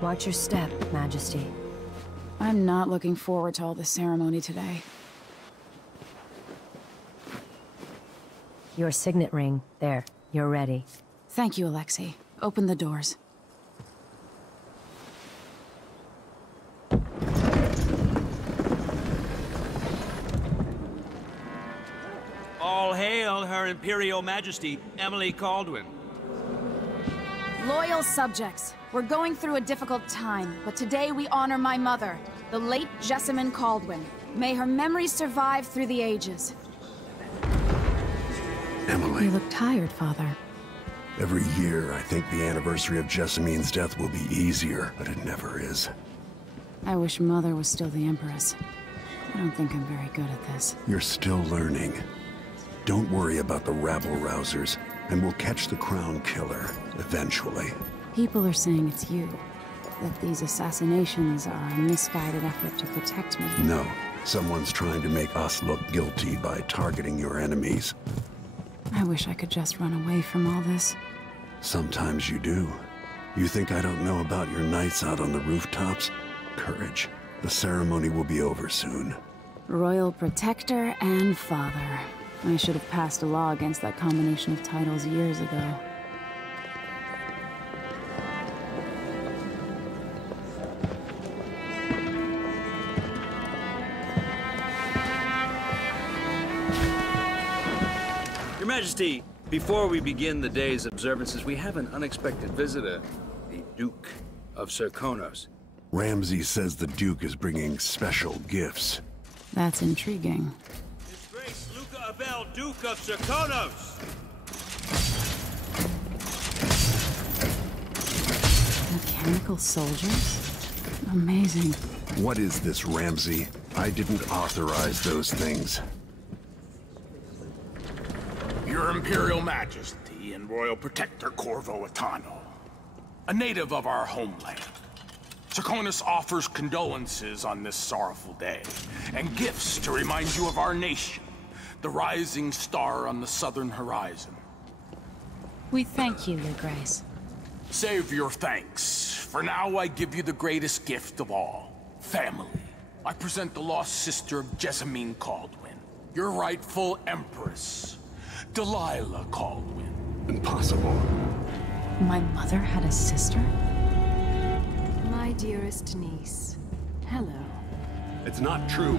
Watch your step, Majesty. I'm not looking forward to all the ceremony today. Your signet ring. There. You're ready. Thank you, Alexei. Open the doors. All hail Her Imperial Majesty, Emily Caldwin. Loyal subjects, we're going through a difficult time, but today we honor my mother, the late Jessamine Caldwin. May her memory survive through the ages. Emily. You look tired, Father. Every year, I think the anniversary of Jessamine's death will be easier, but it never is. I wish Mother was still the Empress. I don't think I'm very good at this. You're still learning. Don't worry about the rabble-rousers, and we'll catch the Crown Killer, eventually. People are saying it's you. That these assassinations are a misguided effort to protect me. No. Someone's trying to make us look guilty by targeting your enemies. I wish I could just run away from all this. Sometimes you do. You think I don't know about your nights out on the rooftops? Courage. The ceremony will be over soon. Royal Protector and Father. I should have passed a law against that combination of titles years ago. Your Majesty, before we begin the day's observances, we have an unexpected visitor, the Duke of Serkonos. Ramsay says the Duke is bringing special gifts. That's intriguing. His Grace Luca Abel, Duke of Serkonos! Mechanical soldiers? Amazing. What is this, Ramsay? I didn't authorize those things. Your Imperial Majesty and Royal Protector Corvo Atano, a native of our homeland. Serkonos offers condolences on this sorrowful day, and gifts to remind you of our nation, the rising star on the southern horizon. We thank you, Your Grace. Save your thanks. For now, I give you the greatest gift of all, family. I present the lost sister of Jessamine Caldwin, your rightful Empress, Delilah Caldwin. Impossible. My mother had a sister? My dearest niece, hello. It's not true.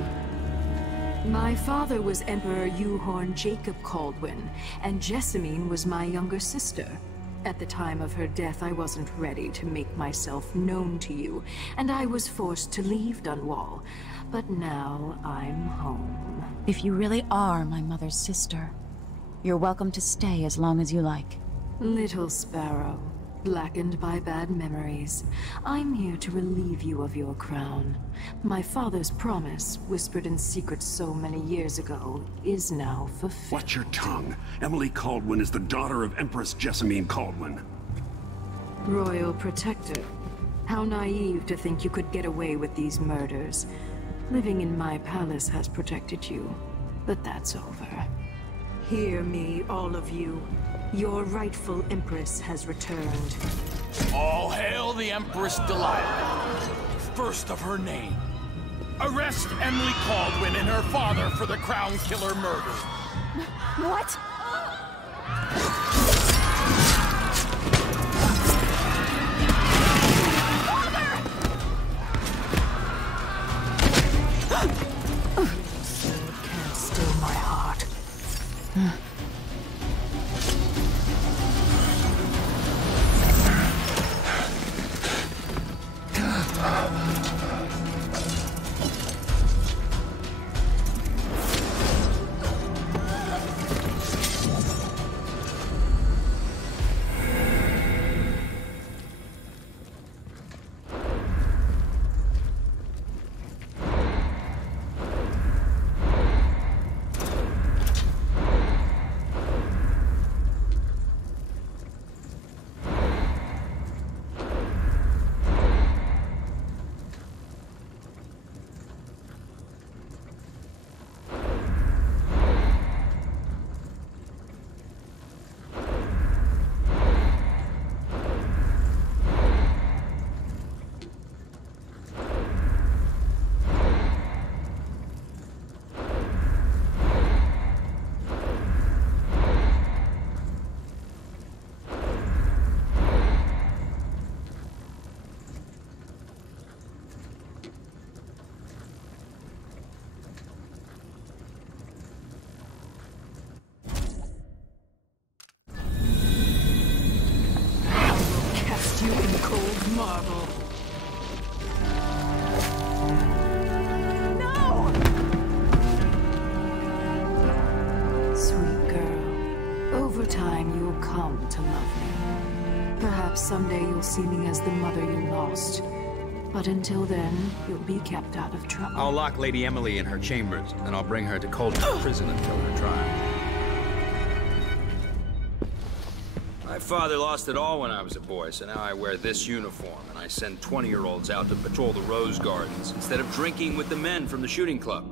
My father was Emperor Euhorn Jacob Caldwin, and Jessamine was my younger sister. At the time of her death, I wasn't ready to make myself known to you, and I was forced to leave Dunwall. But now I'm home. If you really are my mother's sister, you're welcome to stay as long as you like. Little Sparrow, blackened by bad memories, I'm here to relieve you of your crown. My father's promise, whispered in secret so many years ago, is now fulfilled. Watch your tongue. Emily Caldwin is the daughter of Empress Jessamine Caldwin. Royal Protector, how naive to think you could get away with these murders. Living in my palace has protected you, but that's over. Hear me, all of you. Your rightful Empress has returned. All hail the Empress Delilah, first of her name. Arrest Emily Caldwin and her father for the Crown Killer murder. What? Sword can't still my heart. marvel. Sweet girl, over time you'll come to love me. Perhaps someday you'll see me as the mother you lost. But until then, you'll be kept out of trouble. I'll lock Lady Emily in her chambers, then I'll bring her to Cauldron Prison until her trial. My father lost it all when I was a boy, so now I wear this uniform, and I send 20-year-olds out to patrol the Rose Gardens instead of drinking with the men from the shooting club.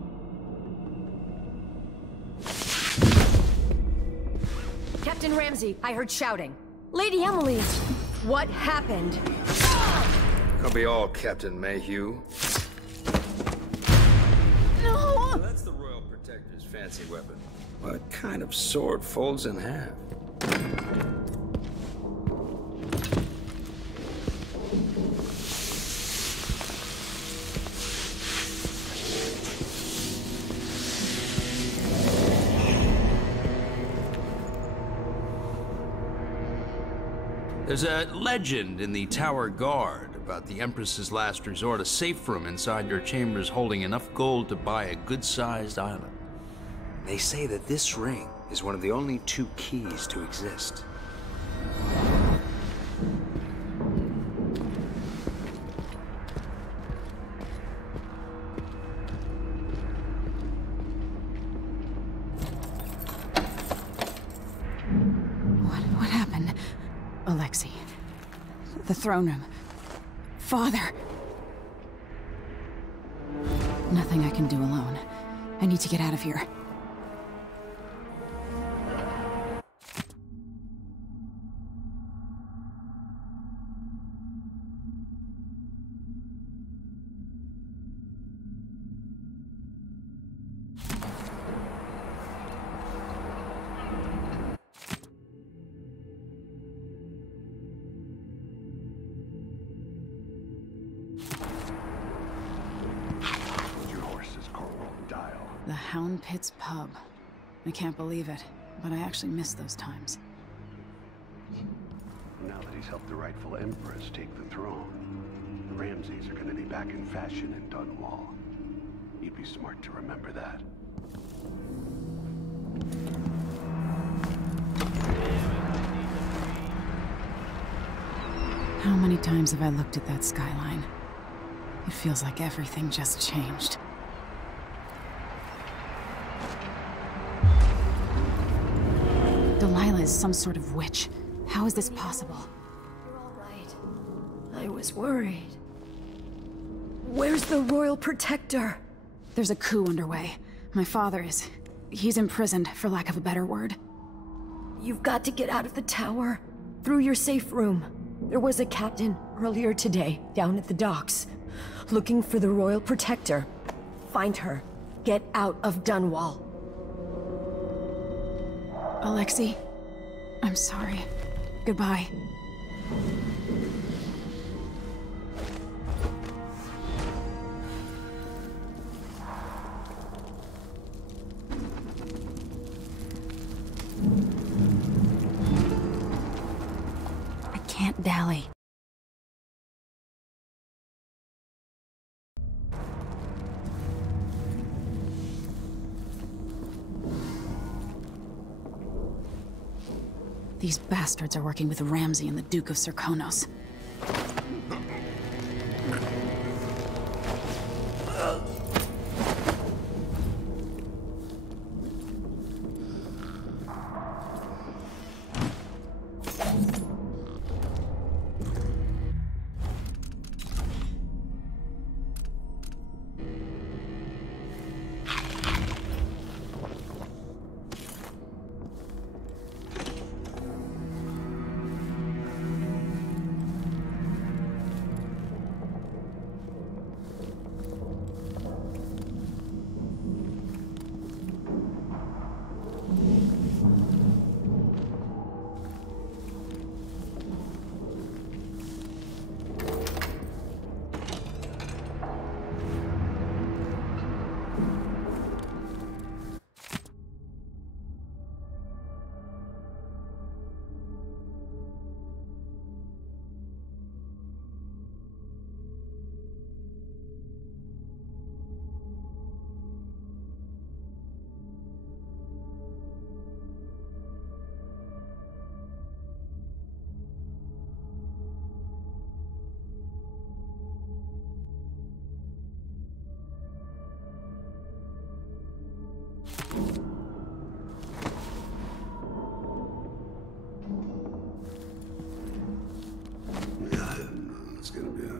Captain Ramsey, I heard shouting. Lady Emily, what happened? I'll be all Captain Mayhew. No! So that's the Royal Protector's fancy weapon. What kind of sword folds in half? There's a legend in the Tower Guard about the Empress's last resort, a safe room inside your chambers holding enough gold to buy a good-sized island. They say that this ring is one of the only 2 keys to exist. What happened? Alexei. The throne room. Father. Nothing I can do alone. I need to get out of here. The Hound Pit's pub. I can't believe it, but I actually miss those times. Now that he's helped the rightful Empress take the throne, the Ramseys are going to be back in fashion in Dunwall. You'd be smart to remember that. How many times have I looked at that skyline? It feels like everything just changed. Delilah is some sort of witch. How is this possible? You're all right. I was worried. Where's the Royal Protector? There's a coup underway. My father is... he's imprisoned, for lack of a better word. You've got to get out of the tower. Through your safe room. There was a captain earlier today, down at the docks. Looking for the Royal Protector. Find her. Get out of Dunwall. Alexei, I'm sorry. Goodbye. I can't dally. These bastards are working with Ramsey and the Duke of Serkonos.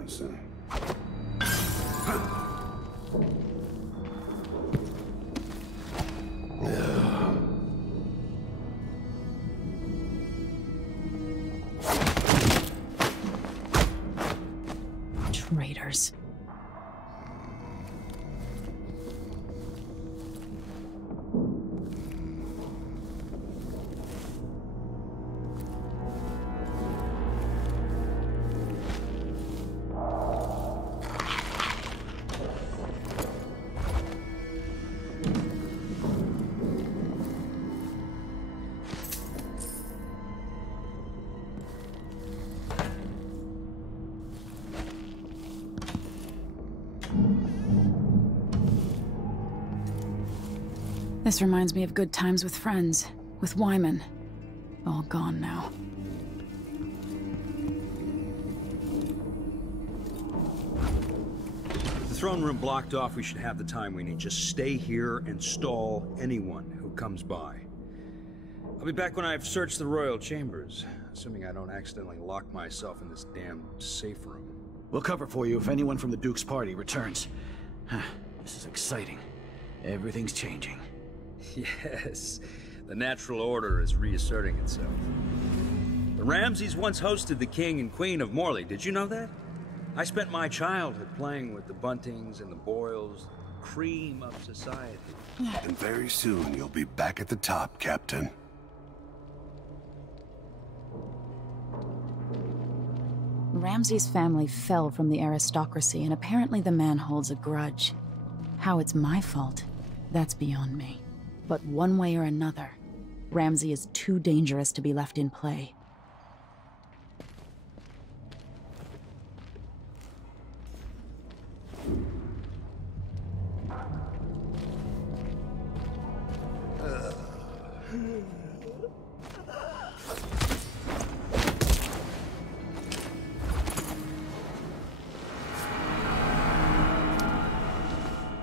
son. Traitors. This reminds me of good times with friends, with Wyman. All gone now. The throne room blocked off, we should have the time we need. Just stay here and stall anyone who comes by. I'll be back when I've searched the royal chambers, assuming I don't accidentally lock myself in this damn safe room. We'll cover for you if anyone from the Duke's party returns. This is exciting. Everything's changing. Yes, the natural order is reasserting itself. The Ramseys once hosted the King and Queen of Morley, did you know that? I spent my childhood playing with the Buntings and the Boyles, cream of society. And very soon you'll be back at the top, Captain. Ramsay's family fell from the aristocracy, and apparently the man holds a grudge. How it's my fault, that's beyond me. But one way or another, Ramsay is too dangerous to be left in play.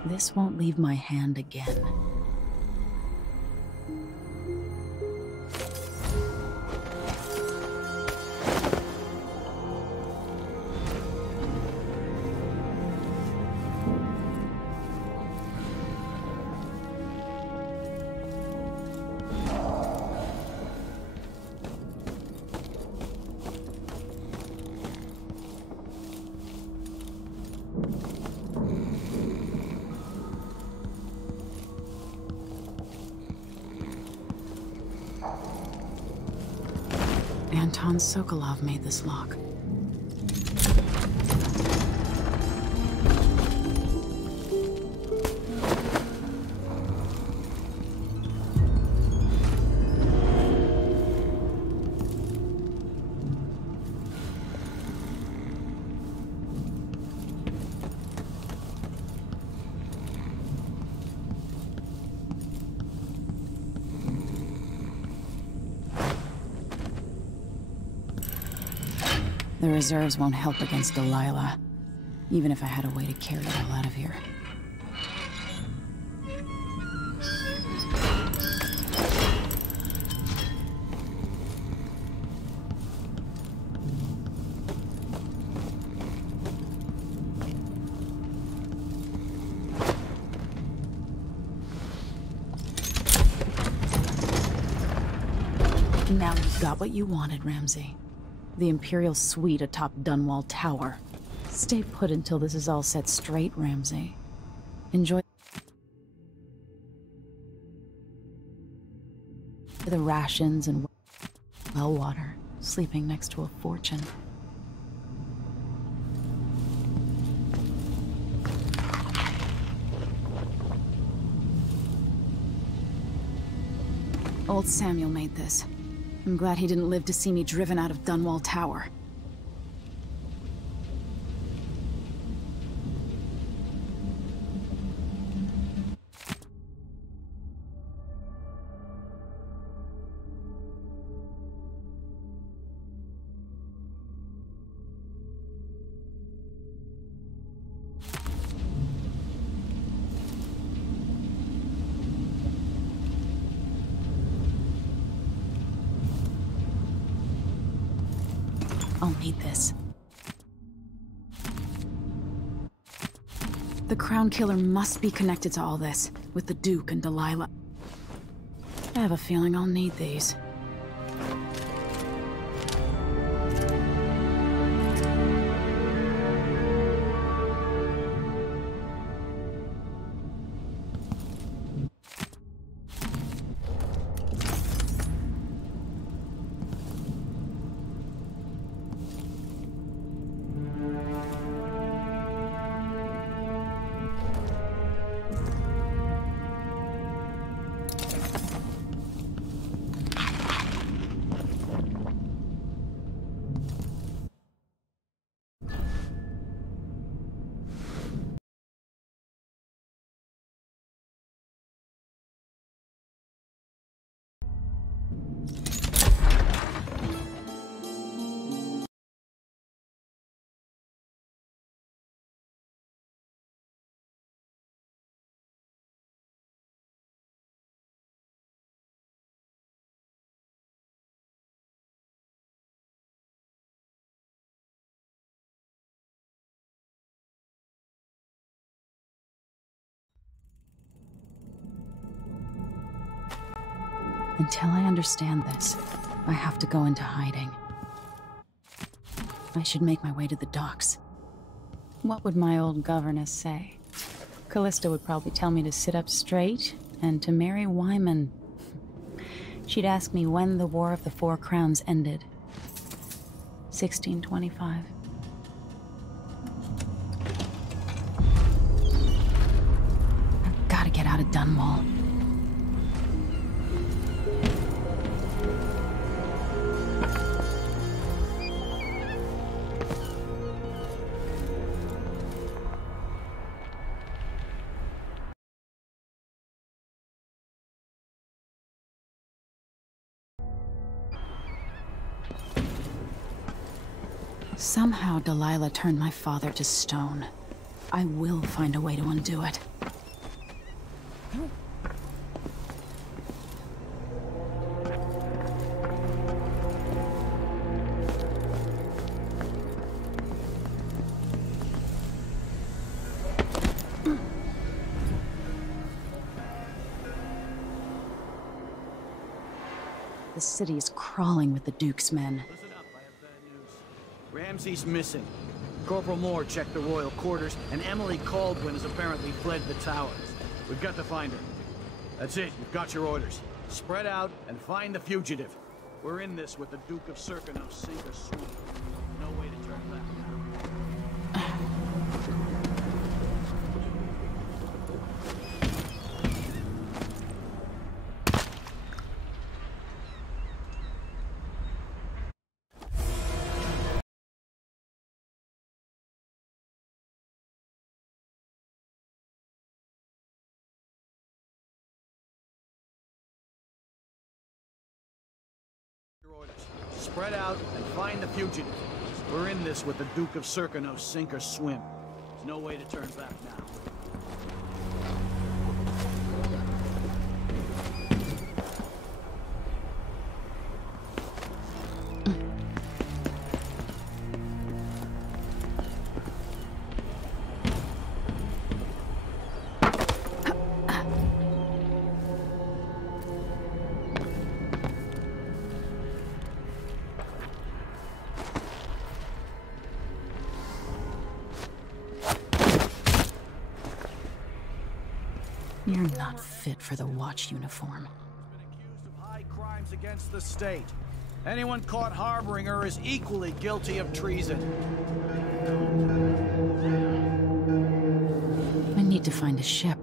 This won't leave my hand again. Anton Sokolov made this lock. The reserves won't help against Delilah, even if I had a way to carry it all out of here. Now you've got what you wanted, Ramsay. The Imperial Suite atop Dunwall Tower. Stay put until this is all set straight, Ramsay. Enjoy the rations and well water, sleeping next to a fortune. Old Samuel made this. I'm glad he didn't live to see me driven out of Dunwall Tower. I'll need this. The Crown Killer must be connected to all this, with the Duke and Delilah. I have a feeling I'll need these. Until I understand this, I have to go into hiding. I should make my way to the docks. What would my old governess say? Callista would probably tell me to sit up straight and to marry Wyman. She'd ask me when the War of the Four Crowns ended. 1625. I've got to get out of Dunwall. Somehow Delilah turned my father to stone. I will find a way to undo it. The city is crawling with the Duke's men. Listen up, I have bad news. Ramsey's missing. Corporal Moore checked the royal quarters, and Emily Caldwin has apparently fled the tower. We've got to find her. That's it, you've got your orders. Spread out and find the fugitive. We're in this with the Duke of Serkino sink or swim. No way to turn back now. Your orders. Spread out and find the fugitive. We're in this with the Duke of Serkino sink or swim. There's no way to turn back now. You're not fit for the watch uniform. Been accused of high crimes against the state. Anyone caught harboring her is equally guilty of treason. I need to find a ship.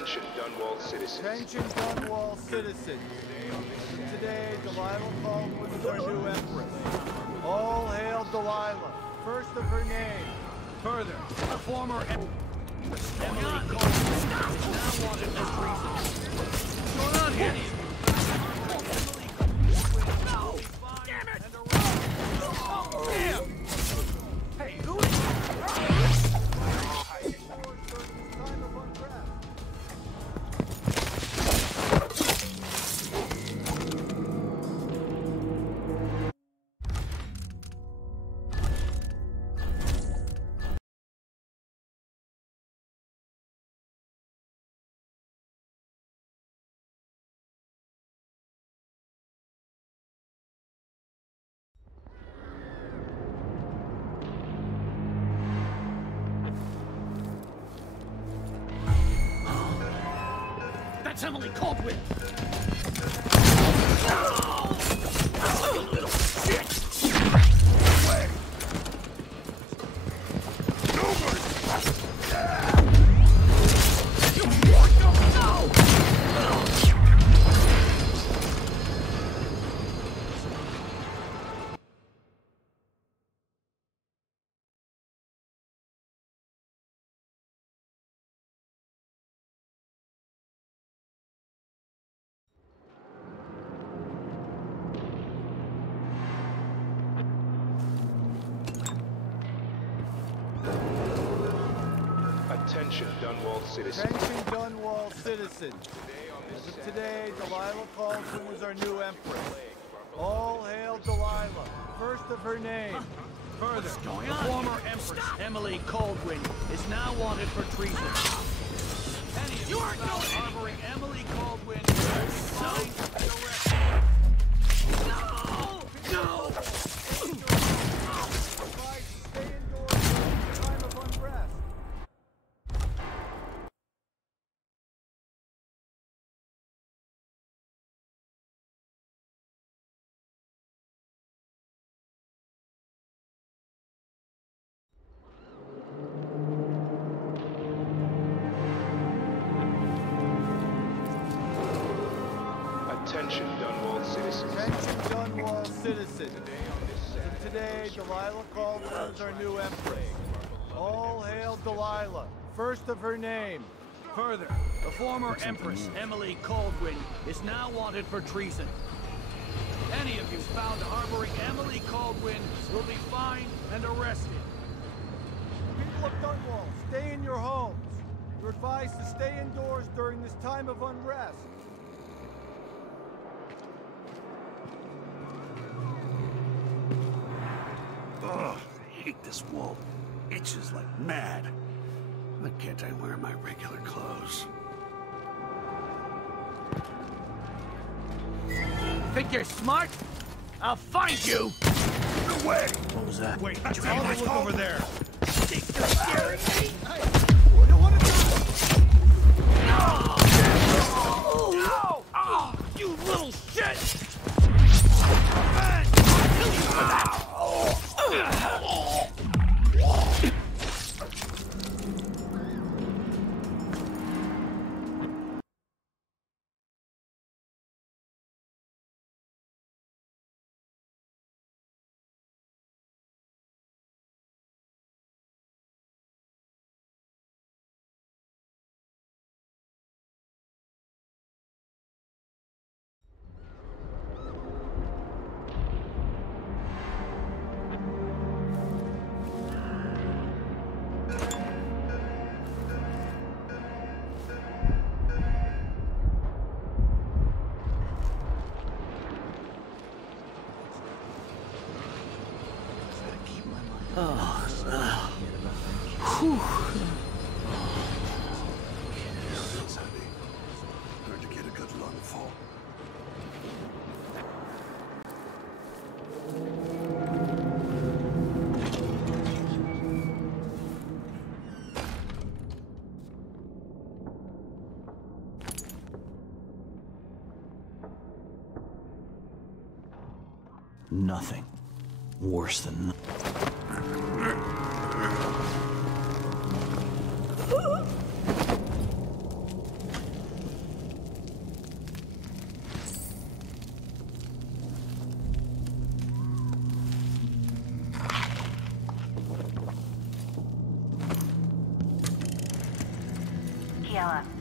Attention, Dunwall citizens. Attention, Dunwall citizens. Today, Delilah Caldwin is our new empress. All hail Delilah, first of her name. Further, a former empress, Emily Caldwin, is now wanted for treason. What's going on here? No! Damn it! Damn! Hey, who is That's Emily Caldwin! No! You little shit! Away! Attention, Dunwall citizens. Attention, Dunwall citizens. As of today, Delilah Caldwin was our new empress. All hail Delilah, first of her name. Further, the former empress, Emily Caldwin, is now wanted for treason. Any of you found harboring Emily Caldwin will be fined and arrested. No! No! Stay indoors during the time of unrest. Attention, Dunwall citizens. Attention, Dunwall citizens. As of today, Delilah Caldwin is our new empress. All hail Delilah, first of her name. Further, the former empress, Emily Caldwin, is now wanted for treason. Any of you found harboring Emily Caldwin will be fined and arrested. People of Dunwall, stay in your homes. You're advised to stay indoors during this time of unrest. Ugh, I hate this wool. Itches like mad. Why can't I wear my regular clothes? Think you're smart? I'll find you! No way! What was that? Wait, That's you right, all let's look go. over there. Think you're scaring me? What do you want to do? No! No! Oh, you little shit! Man, I'll kill you for that! Feels heavy. Heard you get a good lungful. Nothing worse than...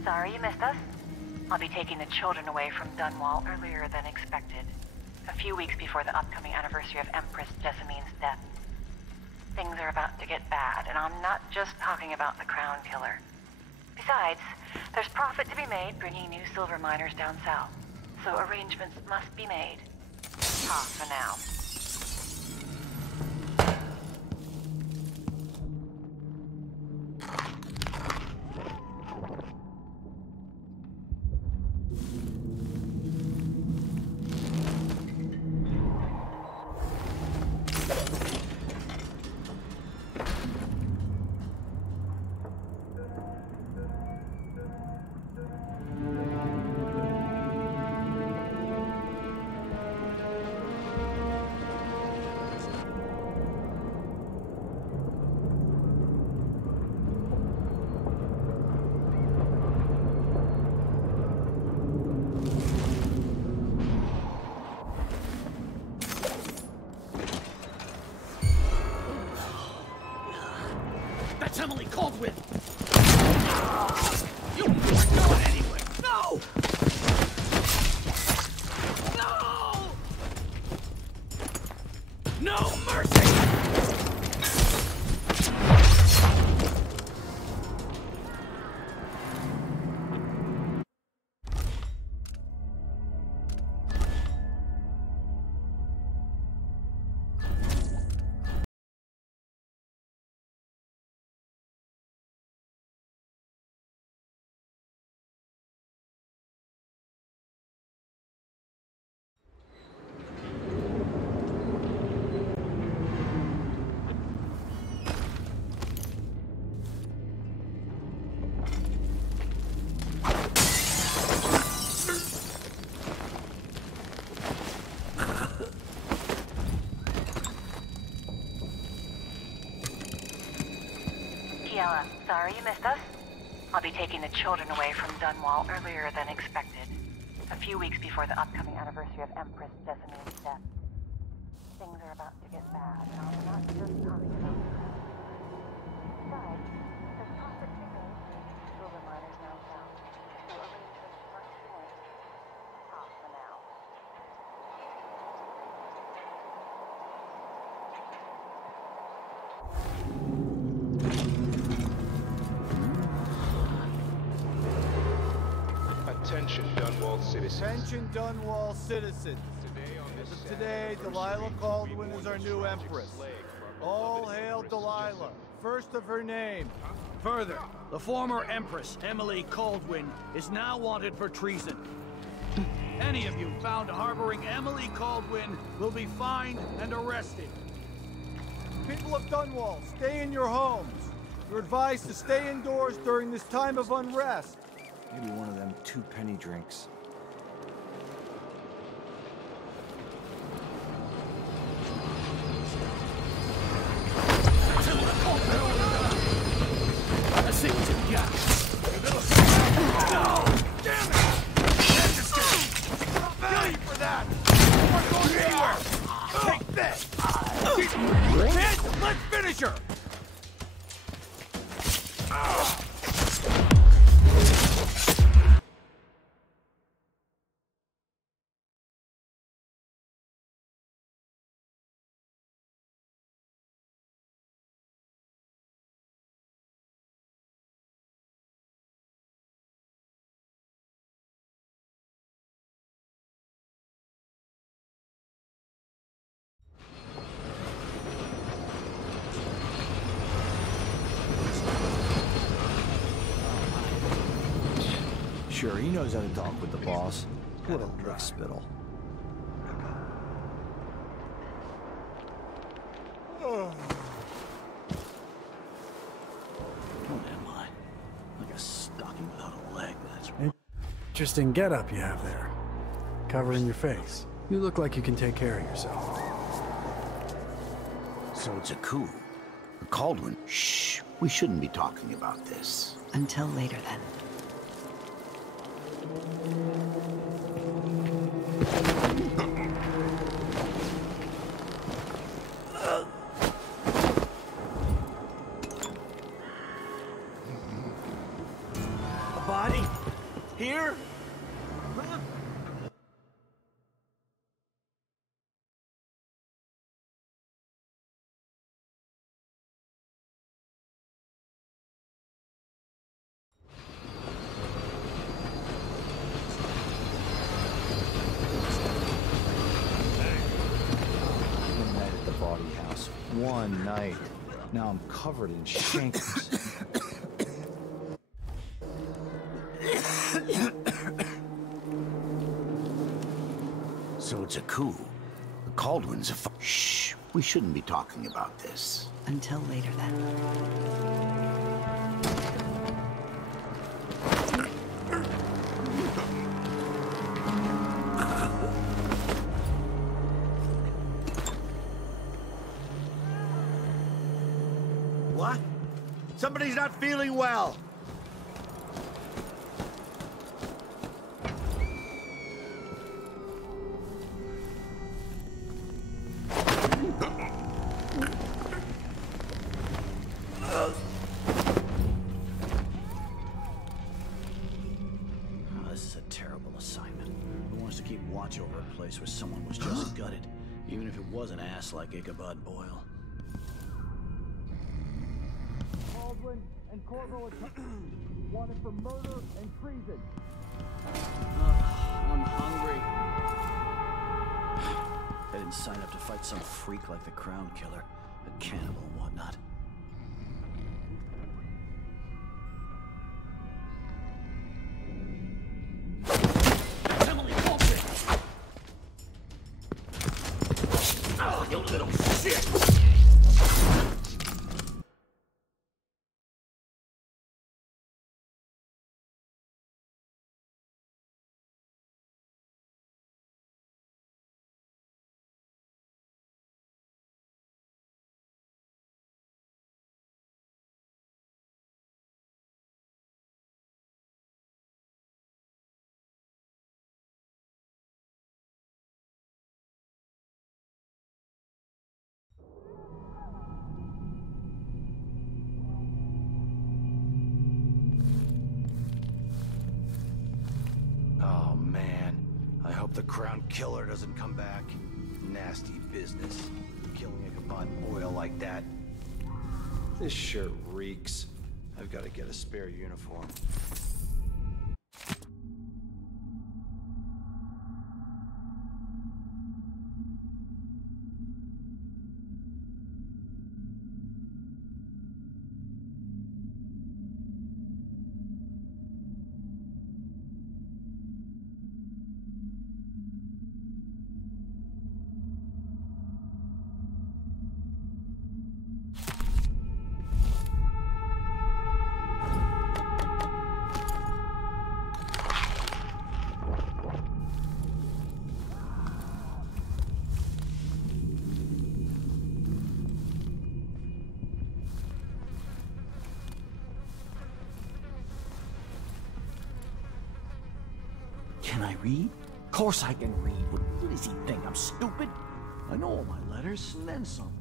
sorry you missed us. I'll be taking the children away from Dunwall earlier than expected. A few weeks before the upcoming anniversary of Empress Jessamine's death. Things are about to get bad, and I'm not just talking about the Crown Killer. Besides, there's profit to be made bringing new silver miners down south. So arrangements must be made. For now. That's Emily Caldwin! You weren't going anywhere! No! No! No mercy! Sorry you missed us. I'll be taking the children away from Dunwall earlier than expected. A few weeks before the upcoming anniversary of Empress Jessamine's death. Things are about to get bad, and I'm not just talking about the Besides, there's profit to be made bringing silver miners down south. So arrangements must be made. For now. Attention, Dunwall citizens. Attention, Dunwall citizens. As of today, Delilah Caldwin is our new Empress. All hail Delilah, first of her name. Further, the former Empress, Emily Caldwin, is now wanted for treason. Any of you found harboring Emily Caldwin will be fined and arrested. People of Dunwall, stay in your homes. You're advised to stay indoors during this time of unrest. Maybe one of them 2-penny drinks. Let's see what you got. No! Damn it! Kill you for that! We're going anywhere! Take this! Kid, let's finish her! Sure, he knows how to talk with the boss. What a lick spittle. What am I? Like a stocking without a leg, that's right. Interesting getup you have there. Covering your face. You look like you can take care of yourself. So it's a coup. A Caldwin. Shh. We shouldn't be talking about this. Until later, then. A body? one night. Now I'm covered in shankers. So it's a coup. The Caldwins are Shh! We shouldn't be talking about this. Until later, then. What? Somebody's not feeling well. This is a terrible assignment. Who wants to keep watch over a place where someone was just gutted, even if it was an ass like Ichabod Boyle? Baldwin and Corvo wanted for murder and treason. I'm hungry. I didn't sign up to fight some freak like the Crown Killer, a cannibal and whatnot. Emily, hold it! Oh, you little shit! Oh, man. I hope the Crown Killer doesn't come back. Nasty business. Killing Ichabod Boyle like that. This shirt reeks. I've got to get a spare uniform. Can I read? Of course I can read. What does he think? I'm stupid? I know all my letters, and then some.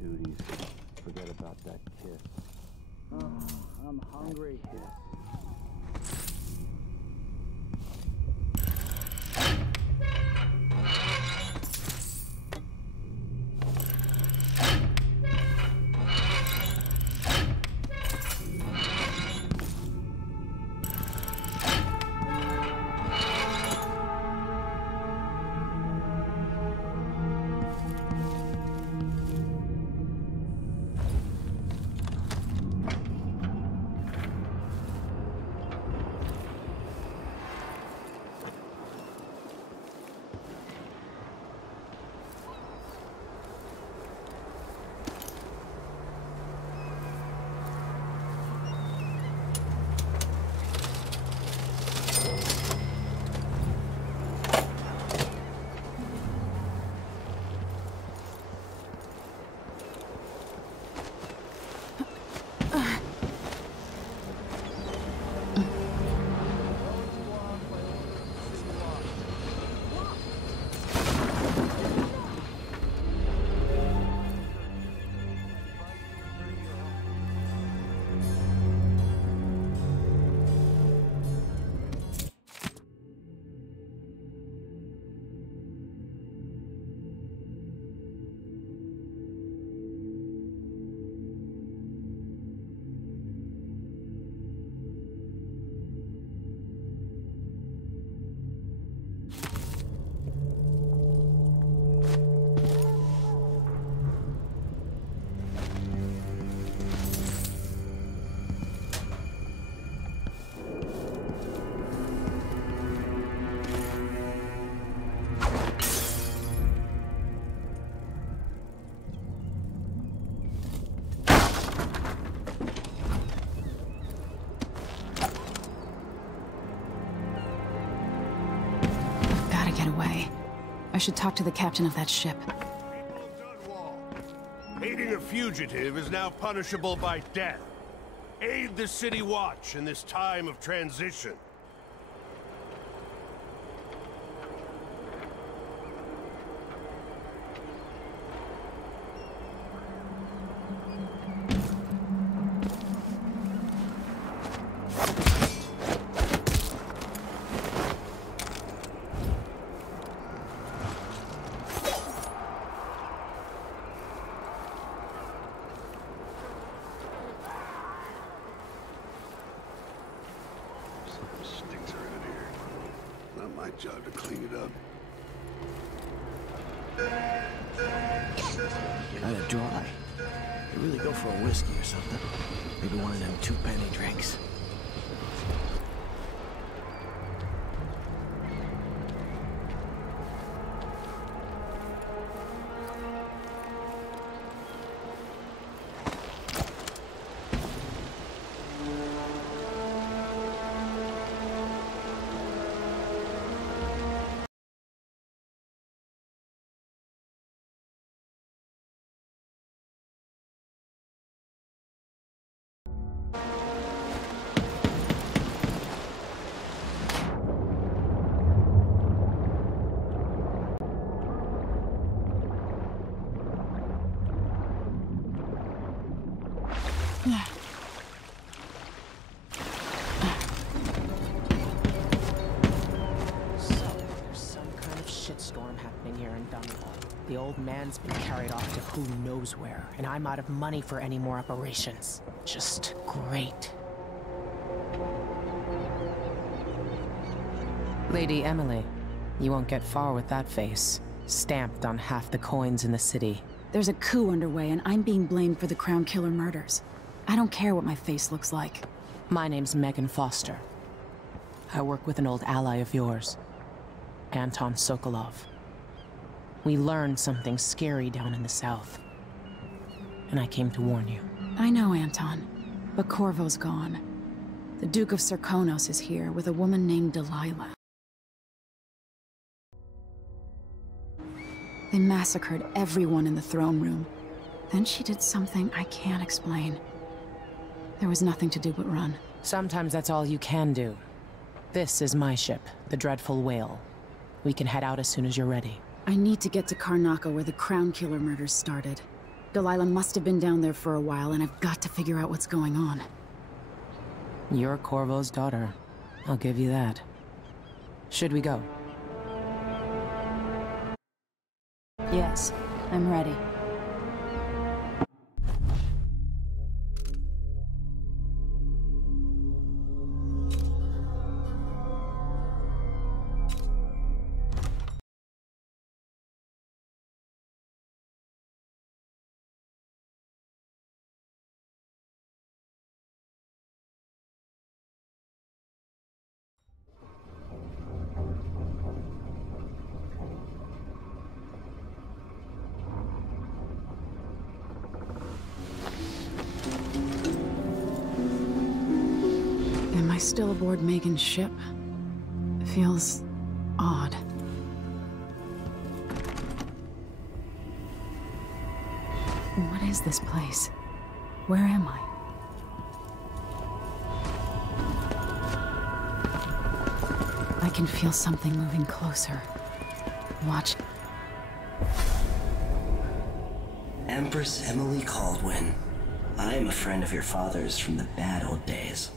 Duties. Forget about that kiss. Oh, I'm hungry. way. I should talk to the captain of that ship. Aiding a fugitive is now punishable by death. Aid the City Watch in this time of transition. Stinks around here. Not my job to clean it up. Kinda dry. You really go for a whiskey or something. Maybe one of them 2-penny drinks. The old man's been carried off to who knows where, and I'm out of money for any more operations. Just great. Lady Emily, you won't get far with that face. Stamped on half the coins in the city. There's a coup underway, and I'm being blamed for the Crown Killer murders. I don't care what my face looks like. My name's Megan Foster. I work with an old ally of yours, Anton Sokolov. We learned something scary down in the south, and I came to warn you. I know, Anton, but Corvo's gone. The Duke of Serkonos is here with a woman named Delilah. They massacred everyone in the throne room. Then she did something I can't explain. There was nothing to do but run. Sometimes that's all you can do. This is my ship, the Dreadful Whale. We can head out as soon as you're ready. I need to get to Karnaca where the Crown Killer murders started. Delilah must have been down there for a while, and I've got to figure out what's going on. You're Corvo's daughter. I'll give you that. Should we go? Yes, I'm ready. Am I still aboard Megan's ship? It feels odd. What is this place? Where am I? I can feel something moving closer. Watch. Empress Emily Caldwin. I am a friend of your father's from the bad old days.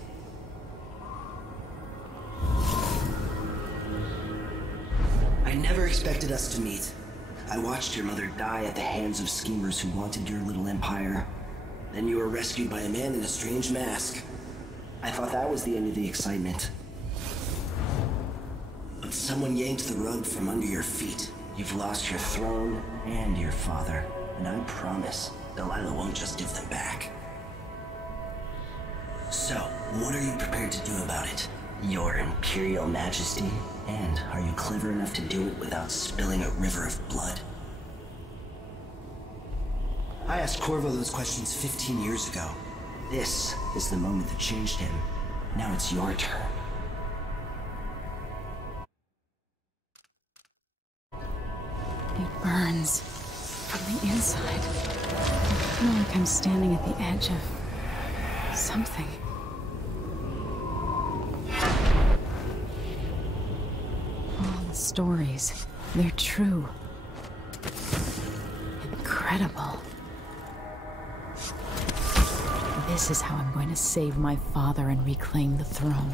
I never expected us to meet. I watched your mother die at the hands of schemers who wanted your little empire. Then you were rescued by a man in a strange mask. I thought that was the end of the excitement. But someone yanked the rug from under your feet. You've lost your throne and your father. And I promise, Delilah won't just give them back. So, what are you prepared to do about it? Your Imperial Majesty? And are you clever enough to do it without spilling a river of blood? I asked Corvo those questions 15 years ago. This is the moment that changed him. Now it's your turn. It burns from the inside. I feel like I'm standing at the edge of something. All the stories, they're true. Incredible. This is how I'm going to save my father and reclaim the throne.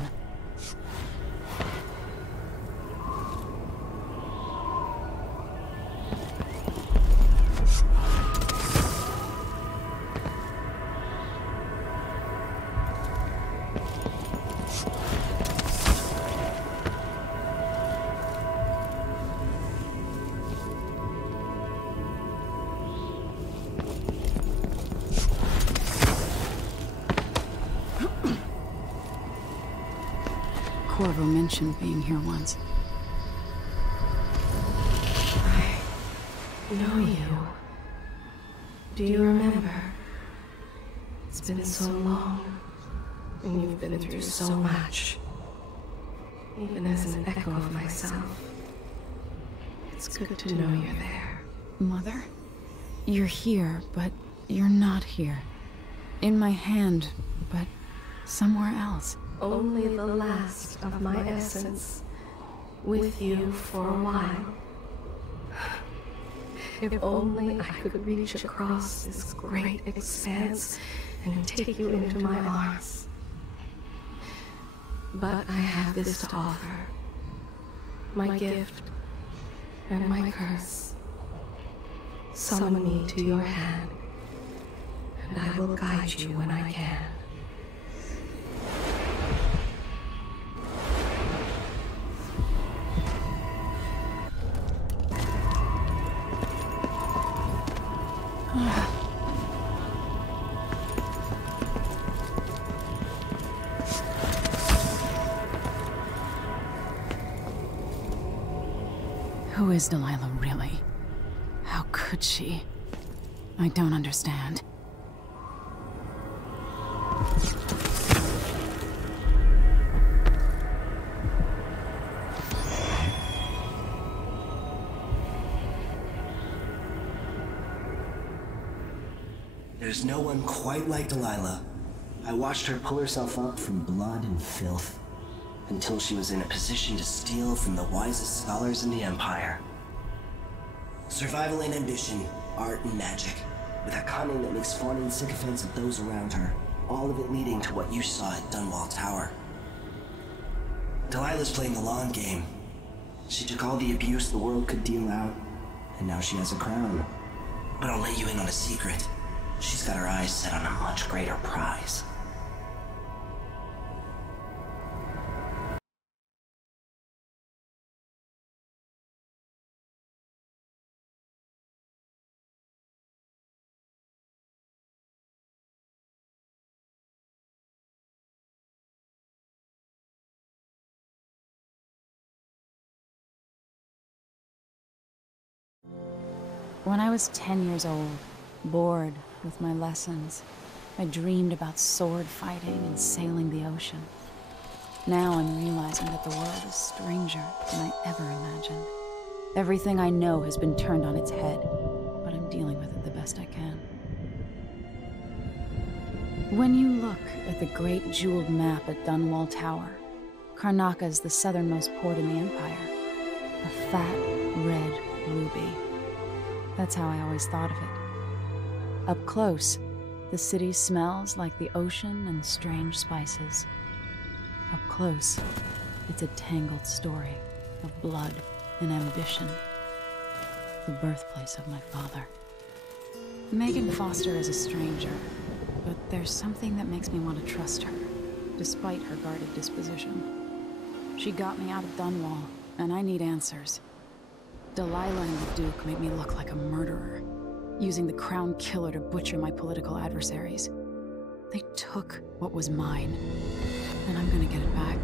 Corvo mentioned being here once. I know you. Do you remember? It's been so long, and you've been through so much. Even as an echo of myself, it's good to know you're there. Mother? You're here, but you're not here. In my hand, but somewhere else. Only the last of my essence, with you for a while. If only I could reach across this great expanse and take you into my arms. But I have this to offer. My gift and my curse. Summon me to your hand, and I will guide you when I can. Who is Delilah really? How could she? I don't understand. There's no one quite like Delilah. I watched her pull herself up from blood and filth, until she was in a position to steal from the wisest scholars in the Empire. Survival and ambition, art and magic, with a cunning that makes fawning sycophants of those around her, all of it leading to what you saw at Dunwall Tower. Delilah's playing the long game. She took all the abuse the world could deal out, and now she has a crown. But I'll let you in on a secret. She's got her eyes set on a much greater prize. When I was 10 years old, bored with my lessons, I dreamed about sword fighting and sailing the ocean. Now I'm realizing that the world is stranger than I ever imagined. Everything I know has been turned on its head, but I'm dealing with it the best I can. When you look at the great jeweled map at Dunwall Tower, Karnaca is the southernmost port in the Empire. A fat, red ruby. That's how I always thought of it. Up close, the city smells like the ocean and strange spices. Up close, it's a tangled story of blood and ambition. The birthplace of my father. Megan Foster is a stranger, but there's something that makes me want to trust her, despite her guarded disposition. She got me out of Dunwall, and I need answers. Delilah and the Duke made me look like a murderer, using the Crown Killer to butcher my political adversaries. They took what was mine, and I'm gonna get it back.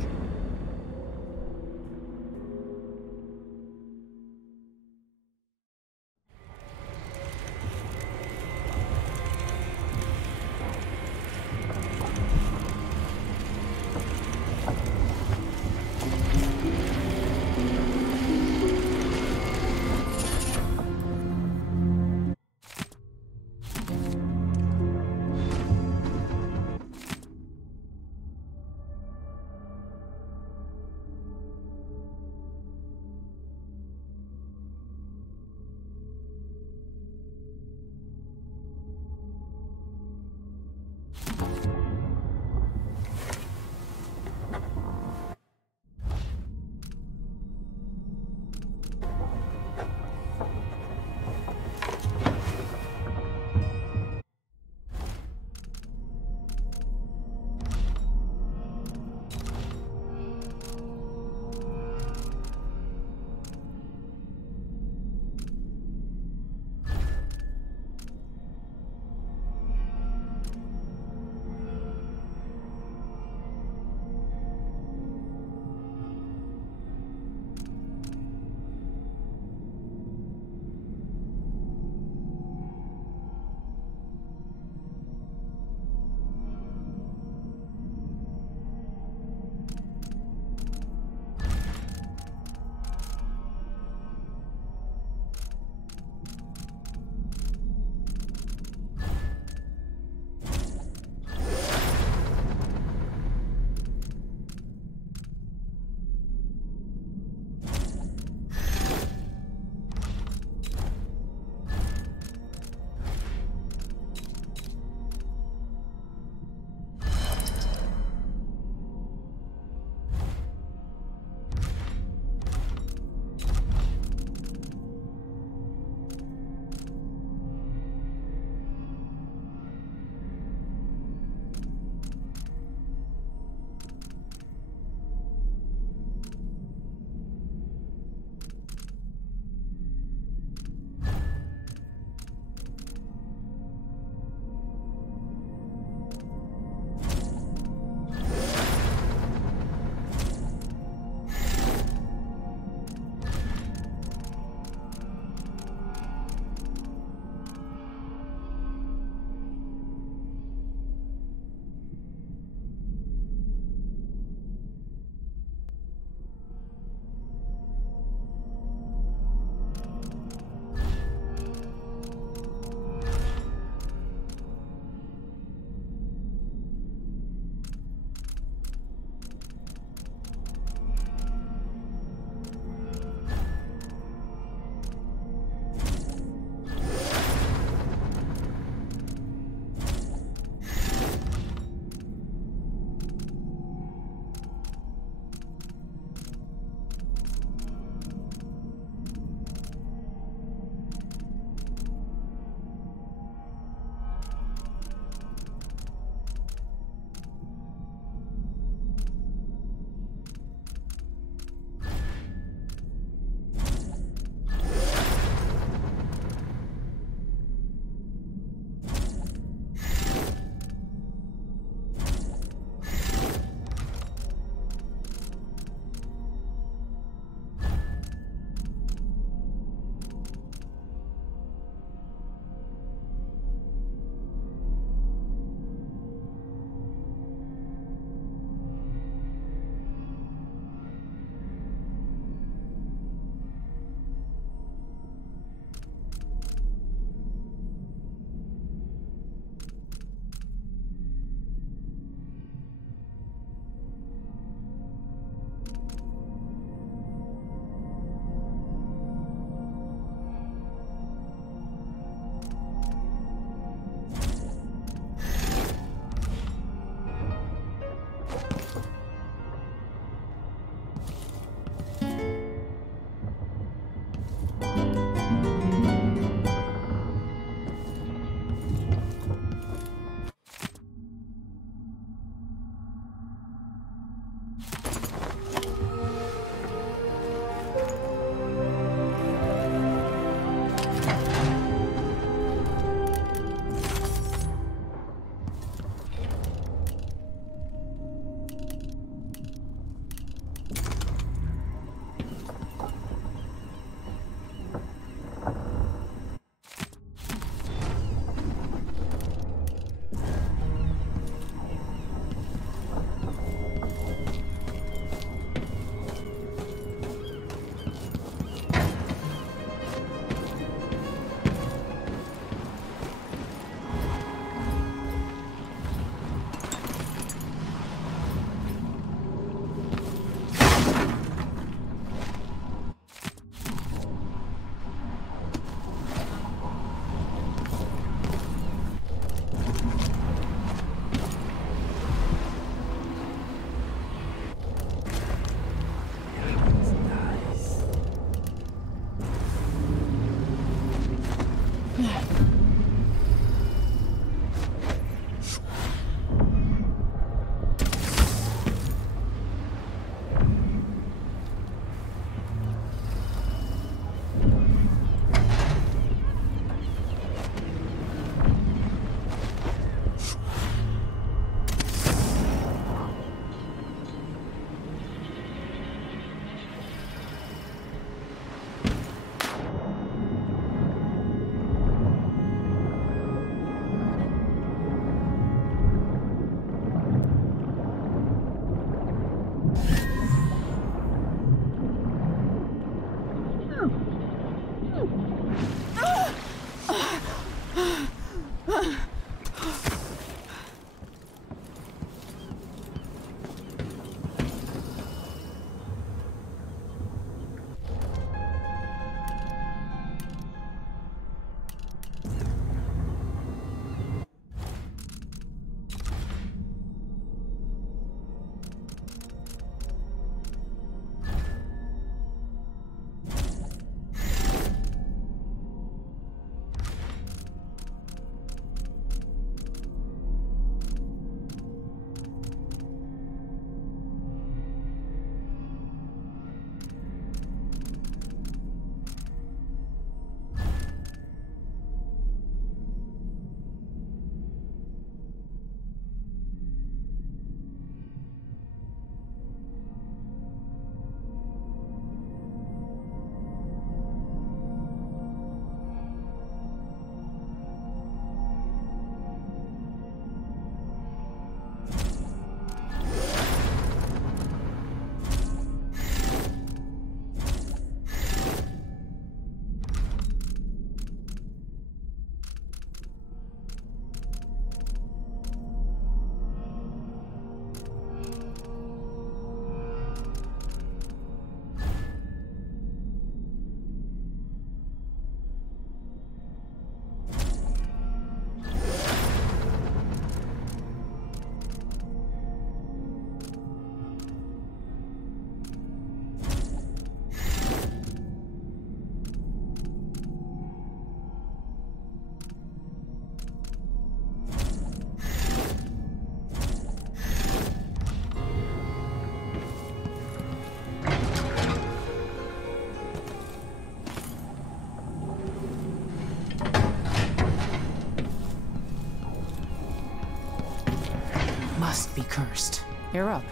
Must be cursed. You're up.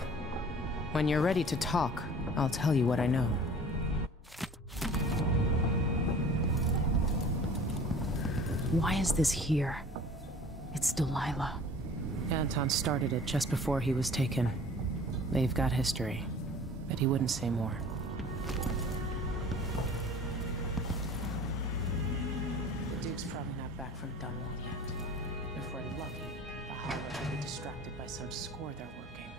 When you're ready to talk, I'll tell you what I know. Why is this here? It's Delilah. Anton started it just before he was taken. They've got history, but he wouldn't say more. The Duke's probably not back from Dunwall yet. If we're lucky, the Hollow will be distracted by some score they're working.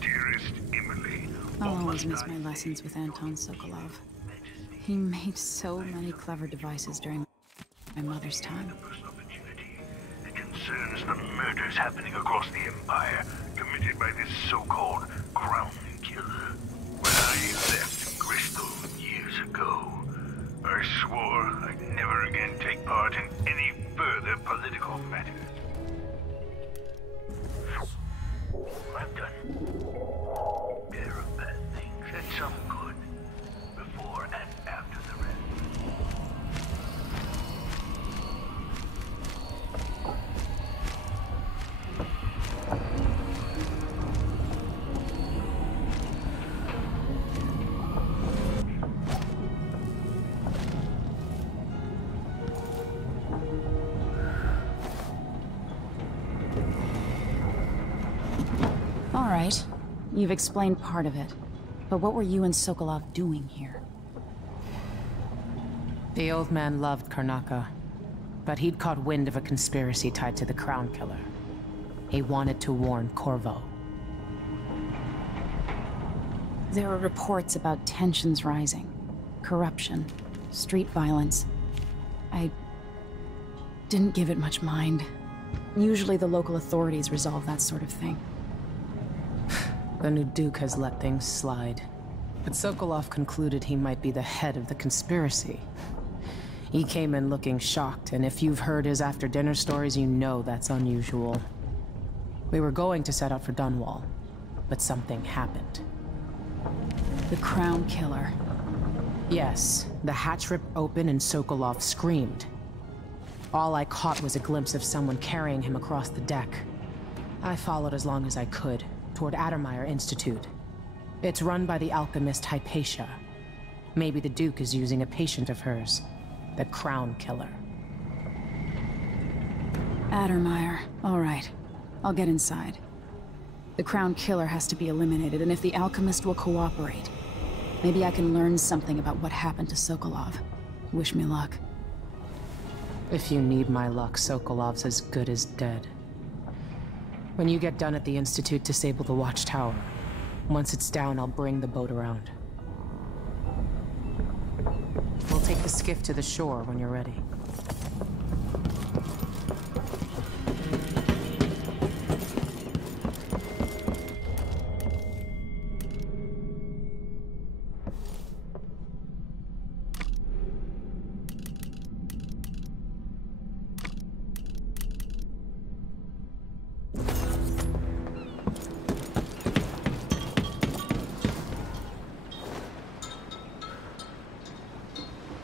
Dearest Emily, I'll always miss my lessons with Anton Sokolov. He made so many clever devices during my mother's time. it concerns the murders happening across the Empire, committed by this so-called Crown Killer. When I left Bristol years ago, I swore I'd never again take part in any further political matters. I've done there are bad things and some good, before and after the rest. All right. You've explained part of it. But what were you and Sokolov doing here? The old man loved Karnaca, but he'd caught wind of a conspiracy tied to the Crown Killer. He wanted to warn Corvo. There were reports about tensions rising, corruption, street violence. I didn't give it much mind. Usually the local authorities resolve that sort of thing. The new Duke has let things slide. But Sokolov concluded he might be the head of the conspiracy. He came in looking shocked, and if you've heard his after-dinner stories, you know that's unusual. We were going to set out for Dunwall, but something happened. The Crown Killer. Yes, the hatch ripped open and Sokolov screamed. All I caught was a glimpse of someone carrying him across the deck. I followed as long as I could, toward Addermeyer Institute. It's run by the alchemist Hypatia. Maybe the Duke is using a patient of hers, the Crown Killer. Addermeyer. All right. I'll get inside. The Crown Killer has to be eliminated, and if the alchemist will cooperate, maybe I can learn something about what happened to Sokolov. Wish me luck. If you need my luck, Sokolov's as good as dead. When you get done at the Institute, disable the watchtower. Once it's down, I'll bring the boat around. We'll take the skiff to the shore when you're ready.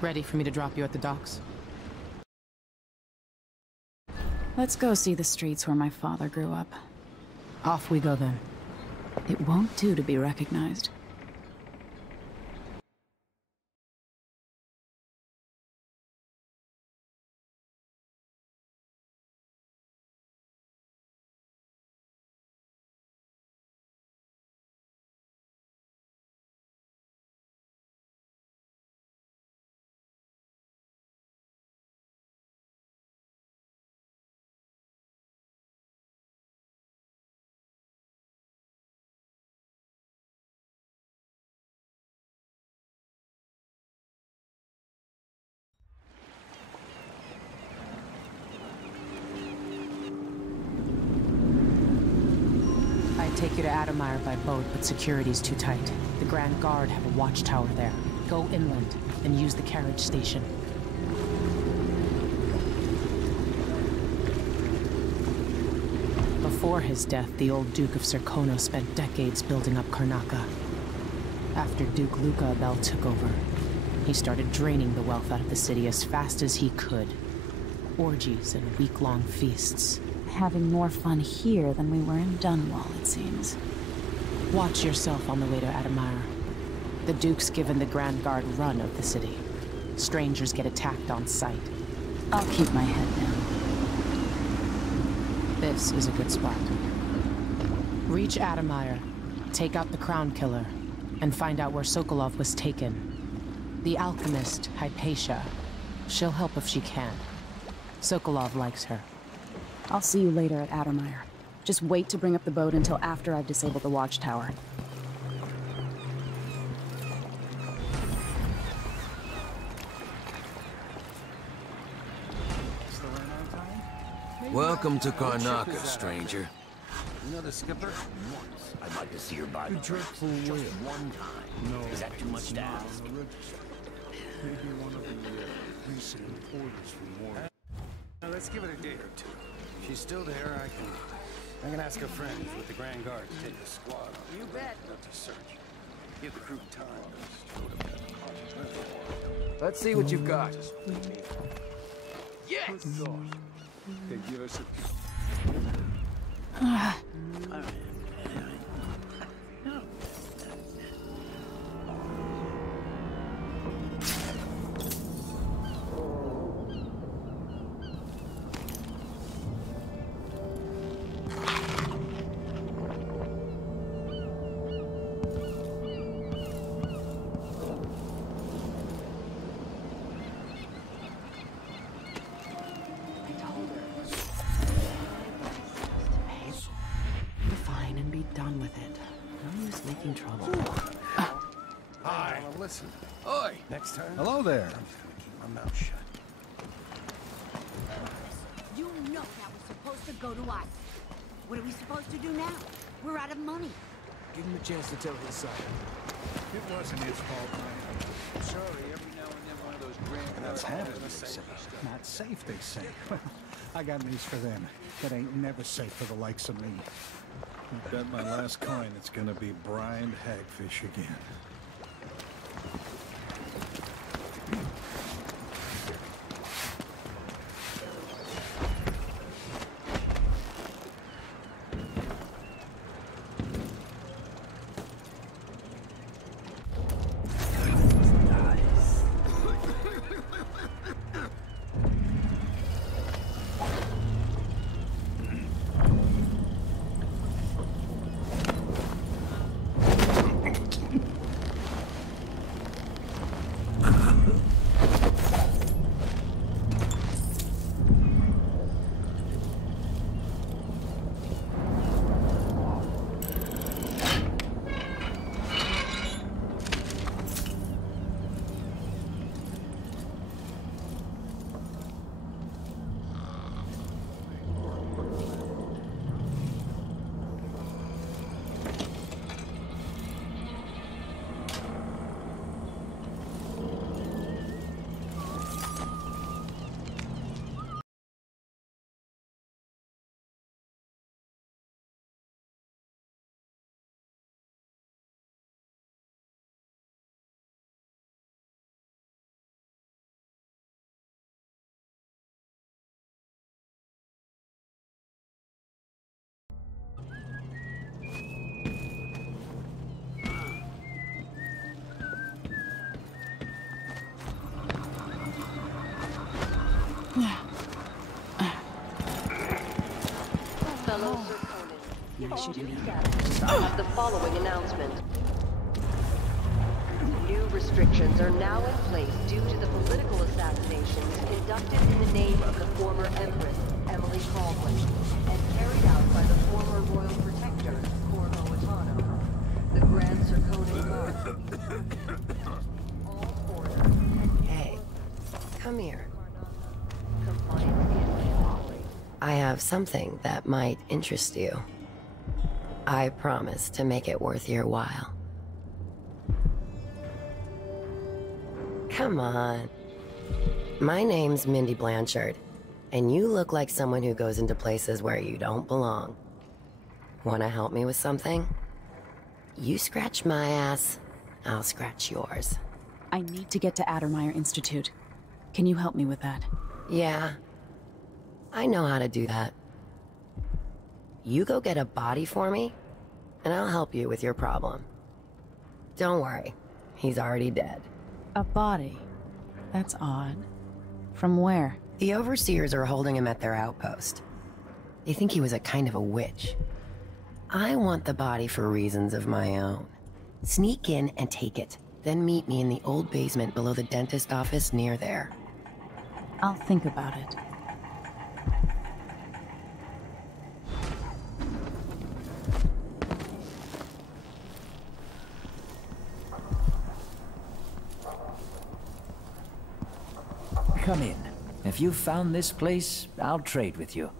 Ready for me to drop you at the docks? Let's go see the streets where my father grew up. Off we go then. It won't do to be recognized. Take you to Addermeyer by boat, but security's too tight. The Grand Guard have a watchtower there. Go inland and use the carriage station. Before his death, the old Duke of Serkono spent decades building up Karnaca. After Duke Luca Abel took over, He started draining the wealth out of the city as fast as he could. Orgies and week-long feasts. Having more fun here than we were in Dunwall, it seems. Watch yourself on the way to Admire. The Duke's given the Grand Guard run of the city. Strangers get attacked on sight. I'll keep my head down. This is a good spot. Reach Admire, take out the Crown Killer, and find out where Sokolov was taken. The alchemist, Hypatia. She'll help if she can. Sokolov likes her. I'll see you later at Admire. Just wait to bring up the boat until after I've disabled the watchtower. Welcome to Karnaka, stranger. You know the skipper? Once. I'd like to see her by the dreadful wheel. Just one time. No. Is that too much to ask? Maybe one of the recent importers from War. Let's give it a day or two. If she's still there, I can ask her friends with the Grand Guard to take a squad on. You bet. To search. Give the crew time. Let's see what you've got. Yes! Okay, give us a... Done with it. No use making trouble. Hi. Listen. Oi! Next time. Hello there. I'm just gonna keep my mouth shut. You know that was supposed to go to us. What are we supposed to do now? We're out of money. Give him a chance to tell his side. It wasn't his fault, man. Sorry, every now and then one of those grand... That's happening. Not safe, they say. Well, I got news for them. It ain't never safe for the likes of me. I bet my last coin it's gonna be brined hagfish again. Fellow Serkonan, I have the following announcement. New restrictions are now in place due to the political assassinations conducted in the name of the former Empress, Emily Caldwin, and carried out by the former Royal Protector, Corvo Attano. The Grand Serkonan Guard. All foreigners. Hey, come here. Compliance is lawful. I have something that might interest you. I promise to make it worth your while. Come on. My name's Mindy Blanchard, and you look like someone who goes into places where you don't belong. Wanna help me with something? You scratch my ass, I'll scratch yours. I need to get to Addermeyer Institute. Can you help me with that? Yeah. I know how to do that. You go get a body for me, and I'll help you with your problem. Don't worry. He's already dead. A body? That's odd. From where? The overseers are holding him at their outpost. They think he was a kind of a witch. I want the body for reasons of my own. Sneak in and take it. Then meet me in the old basement below the dentist office near there. I'll think about it. Come in. If you've found this place, I'll trade with you.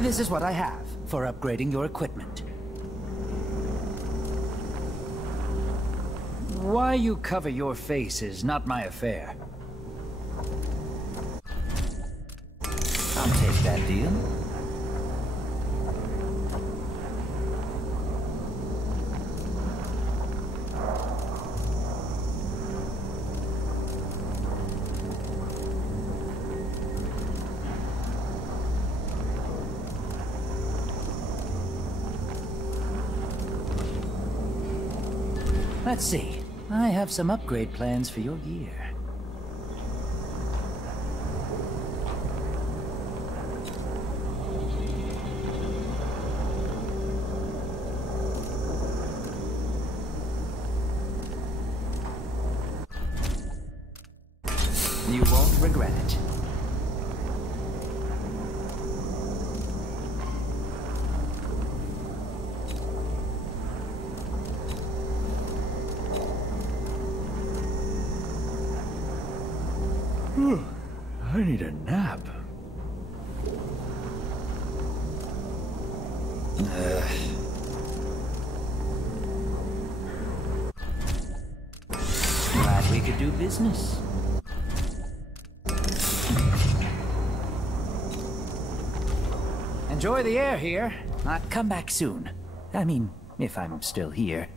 This is what I have for upgrading your equipment. Why you cover your face is not my affair. I'll take that deal. Let's see. I have some upgrade plans for your gear. You won't regret it. I need a nap. Glad we could do business. Enjoy the air here. I'll come back soon. I mean, if I'm still here.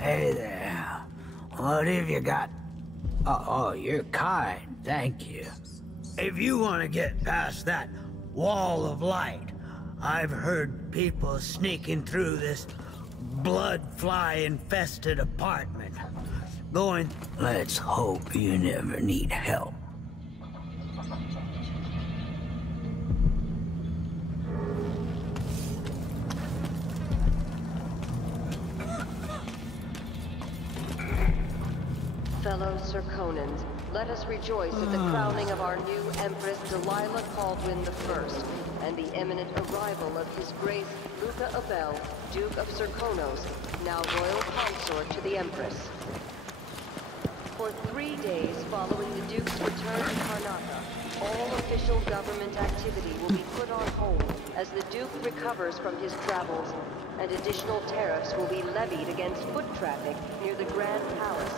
Hey there. What have you got? Oh, you're kind. Thank you. If you want to get past that wall of light, I've heard people sneaking through this blood-fly-infested apartment. Going... Let's hope you never need help. Fellow Serkonans, let us rejoice at the crowning of our new Empress Delilah Caldwin I, and the imminent arrival of His Grace Luca Abel, Duke of Serkonos, now Royal Consort to the Empress. For 3 days following the Duke's return to Karnaka, all official government activity will be put on hold as the Duke recovers from his travels, and additional tariffs will be levied against foot traffic near the Grand Palace.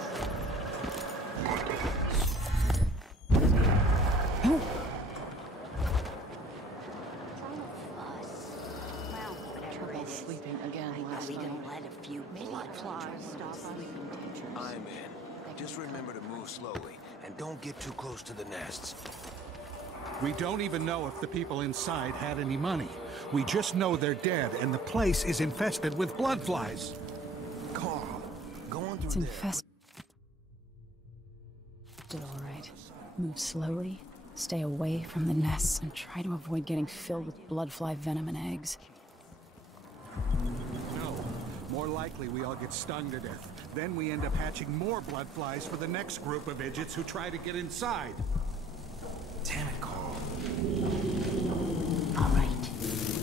Sleeping again. We can let a few blood flies stop sleeping. I'm in. Just remember to move slowly, and don't get too close to the nests. We don't even know if the people inside had any money. We just know they're dead, and the place is infested with blood flies. Carl, going through It's infested. All right. Move slowly, stay away from the nests, and try to avoid getting filled with bloodfly venom and eggs. No. More likely we all get stung to death. Then we end up hatching more blood flies for the next group of idiots who try to get inside. Damn it, Carl. All right.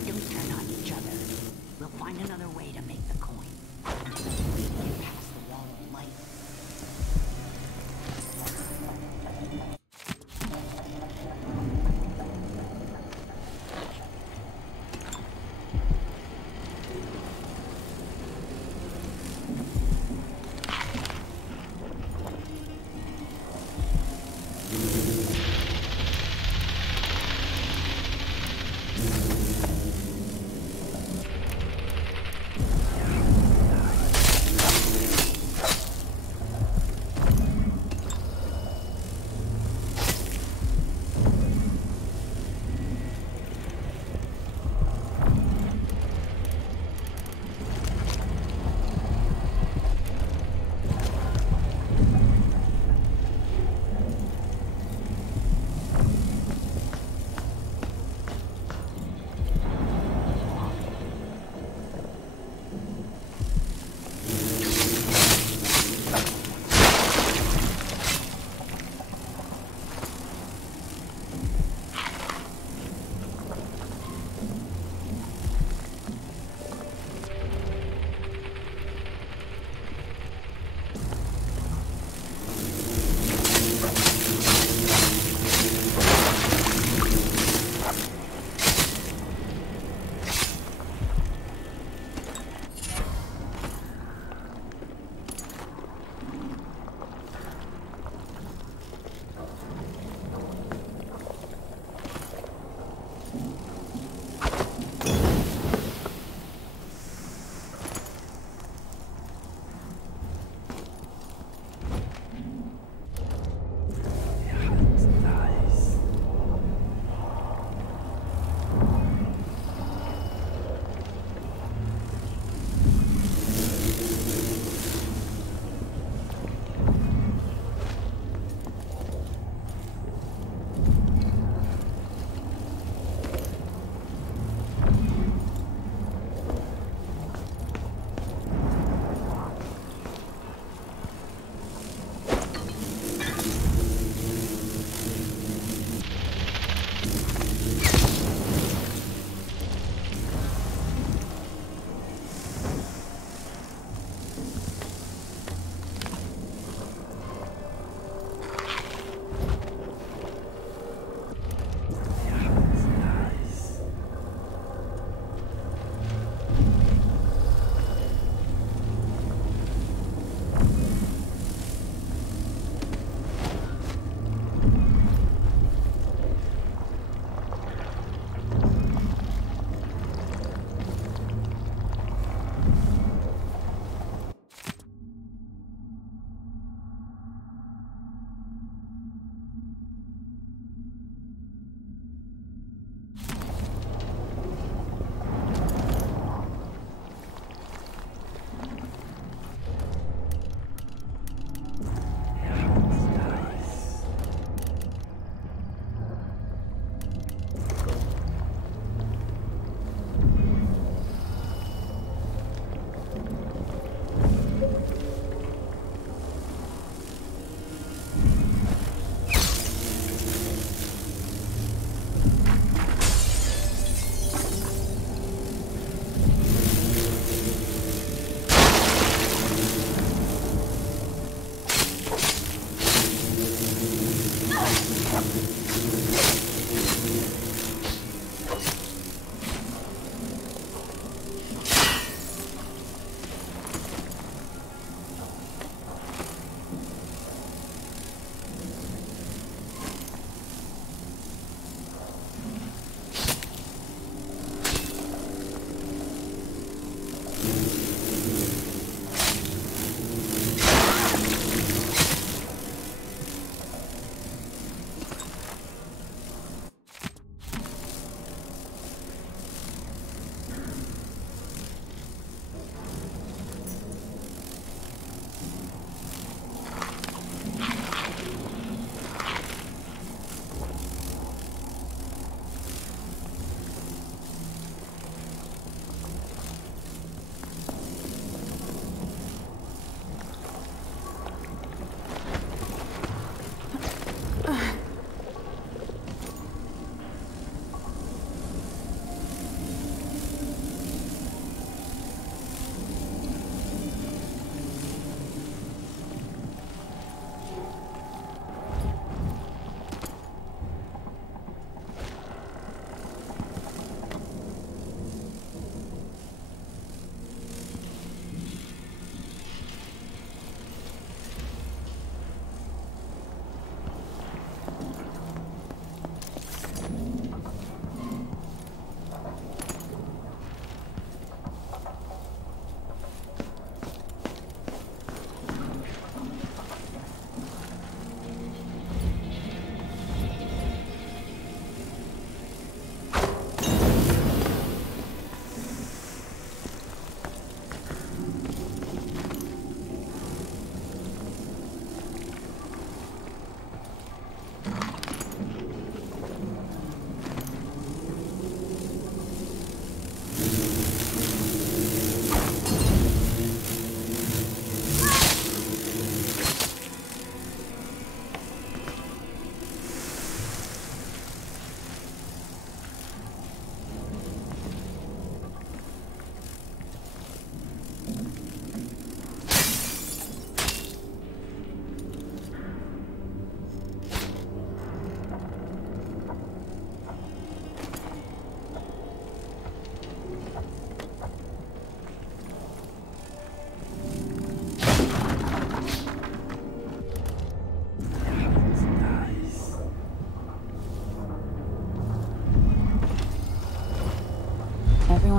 Don't turn on each other. We'll find another way to make the coin. Until we get past the wall of light.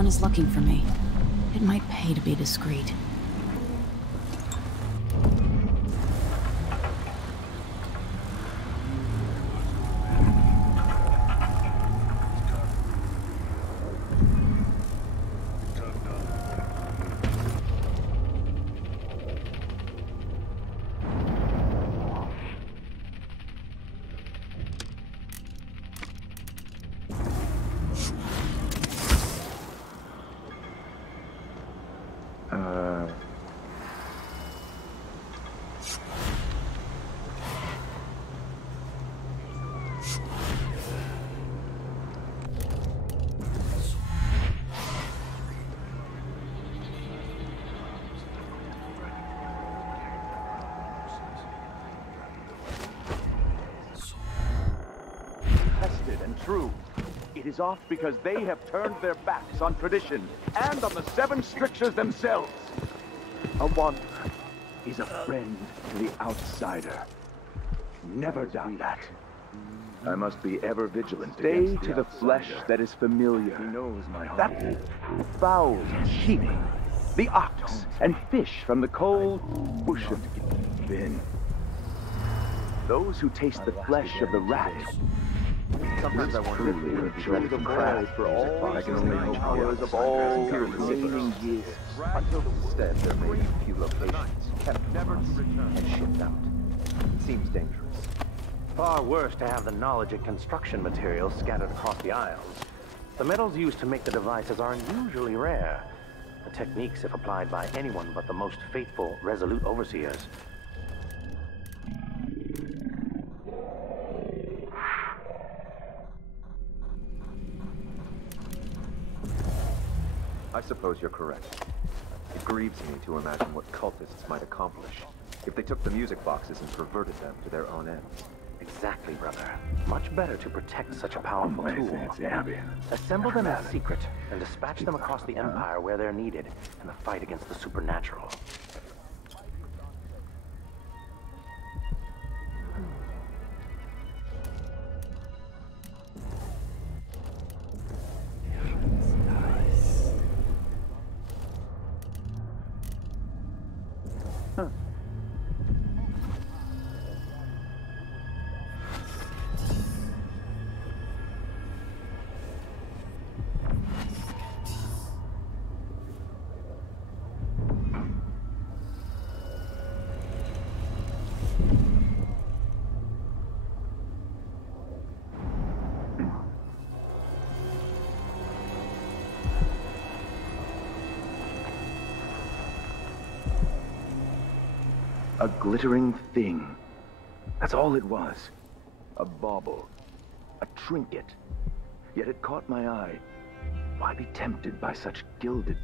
anyone is looking for me, it might pay to be discreet. Tested and true. It is off because they have turned their backs on tradition and on the seven strictures themselves. A wanderer is a friend to the outsider. Never doubt that. I must be ever vigilant. Stay to the flesh that is familiar. He knows my heart. That foul sheep, the ox, and fish from the cold bush of bin. Those who taste the flesh of the rat. Sometimes I wonder if they could show the cry for all the powers of all the remaining years. Until instead there may be a few locations kept never to return and shipped out. Seems dangerous. Far worse to have the knowledge and construction materials scattered across the isles. The metals used to make the devices are unusually rare. The techniques, if applied by anyone but the most faithful, resolute overseers. I suppose you're correct. It grieves me to imagine what cultists might accomplish if they took the music boxes and perverted them to their own ends. Exactly, brother. Much better to protect such a powerful tool. Assemble them in secret and dispatch them across the Empire where they're needed in the fight against the supernatural. A glittering thing. That's all it was. A bauble. A trinket. Yet it caught my eye. Why be tempted by such gilded...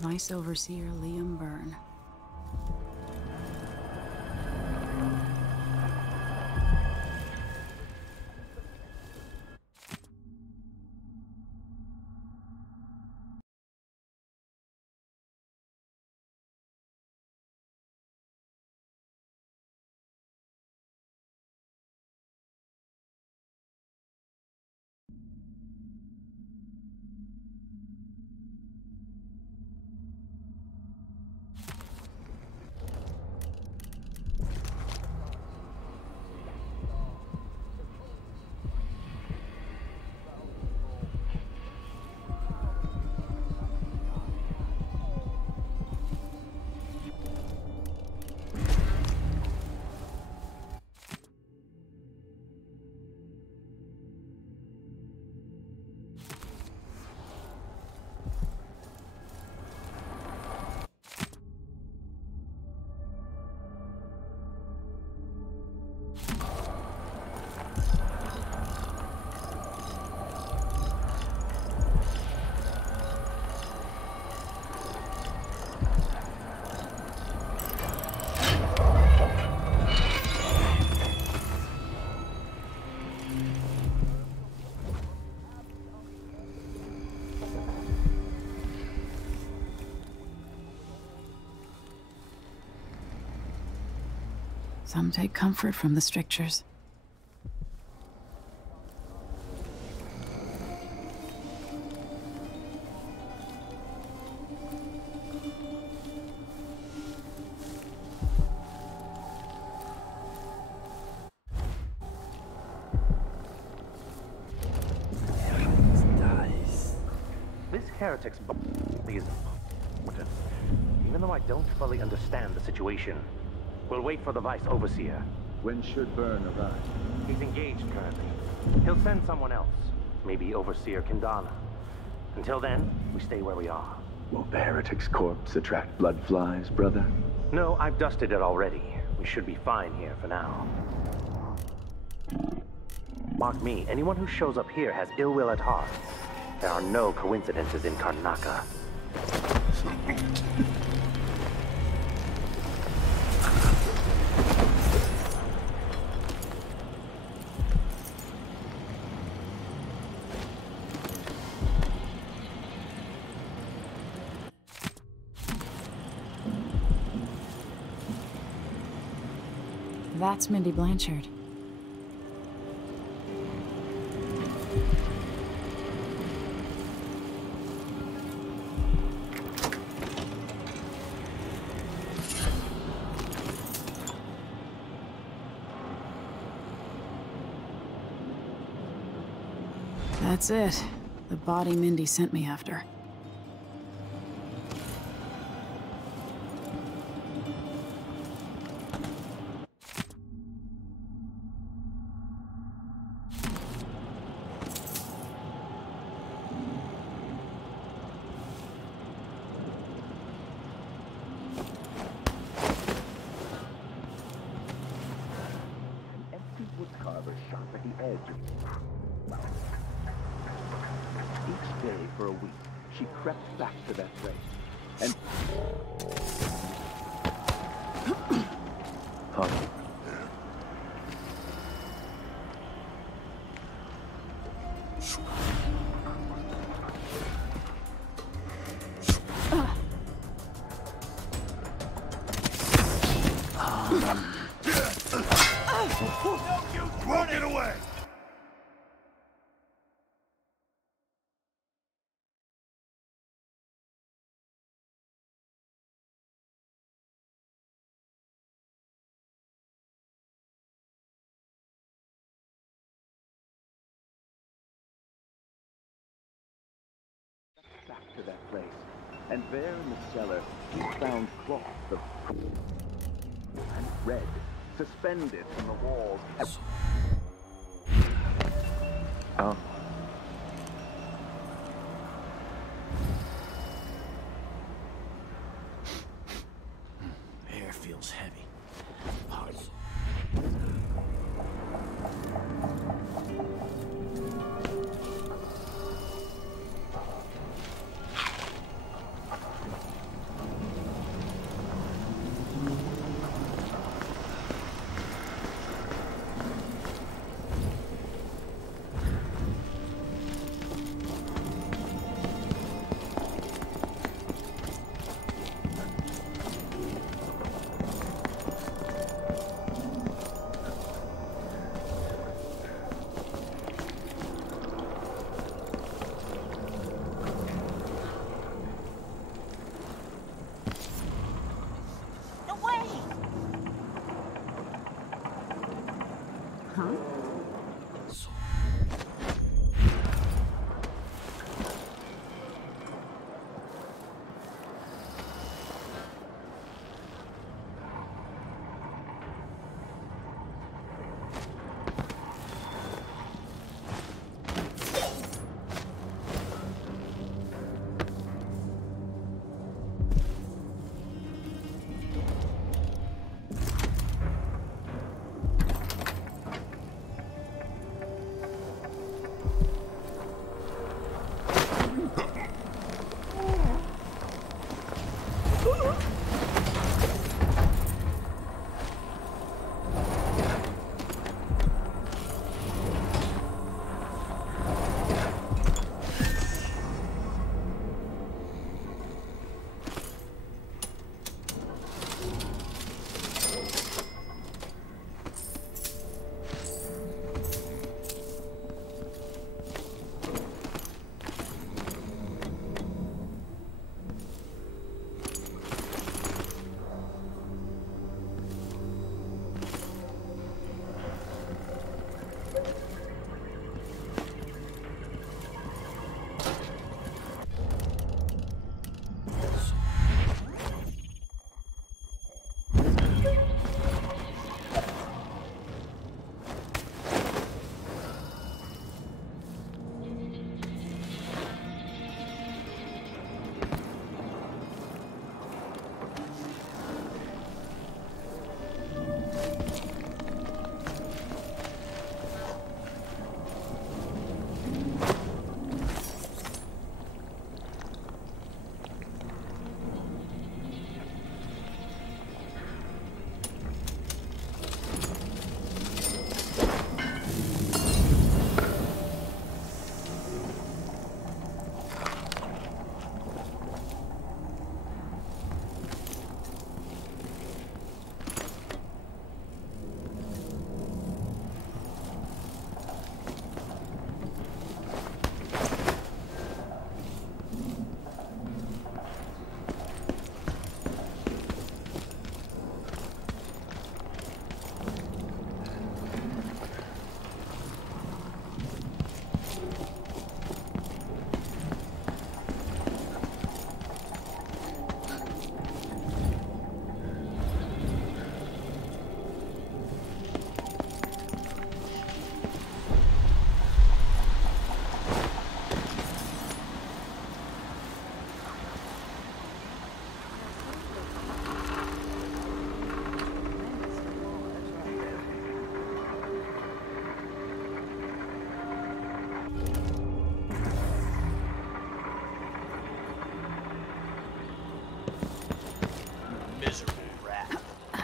Vice Overseer Liam Byrne. Some take comfort from the strictures. This heretic's body is important, even though I don't fully understand the situation. We'll wait for the Vice Overseer. When should Byrne arrive? He's engaged currently. He'll send someone else, maybe Overseer Kindana. Until then, we stay where we are. Won't the heretic's corpse attract blood flies, brother? No, I've dusted it already. We should be fine here for now. Mark me, anyone who shows up here has ill will at heart. There are no coincidences in Karnaca. That's Mindy Blanchard. That's it. The body Mindy sent me after. Sharp at the edge. Each day for a week, she crept back to that place, and... Huh? Run it away! Back to that place, and there in the cellar, he found cloth of and red, suspended from the walls. Oh. Air feels heavy. Hard.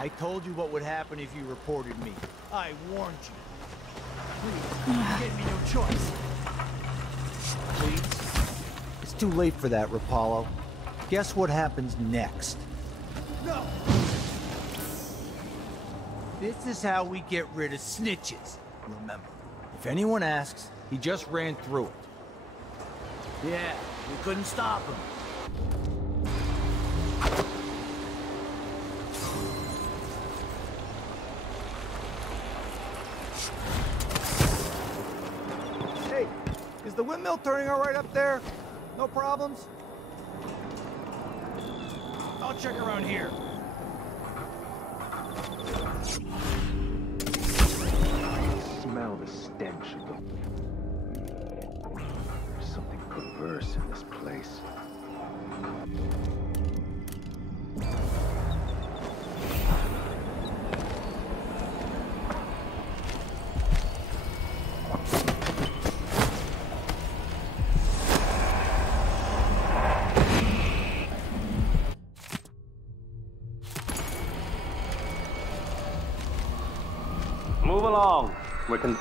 I told you what would happen if you reported me. I warned you. Please, you gave me no choice. Please? It's too late for that, Rapallo. Guess what happens next? No! This is how we get rid of snitches. Remember, if anyone asks, he just ran through it. Yeah, we couldn't stop him. Hey, is the windmill turning all right up there? No problems? I'll check around here. Smell the stench of the... There's something perverse in this place. Move along. We can...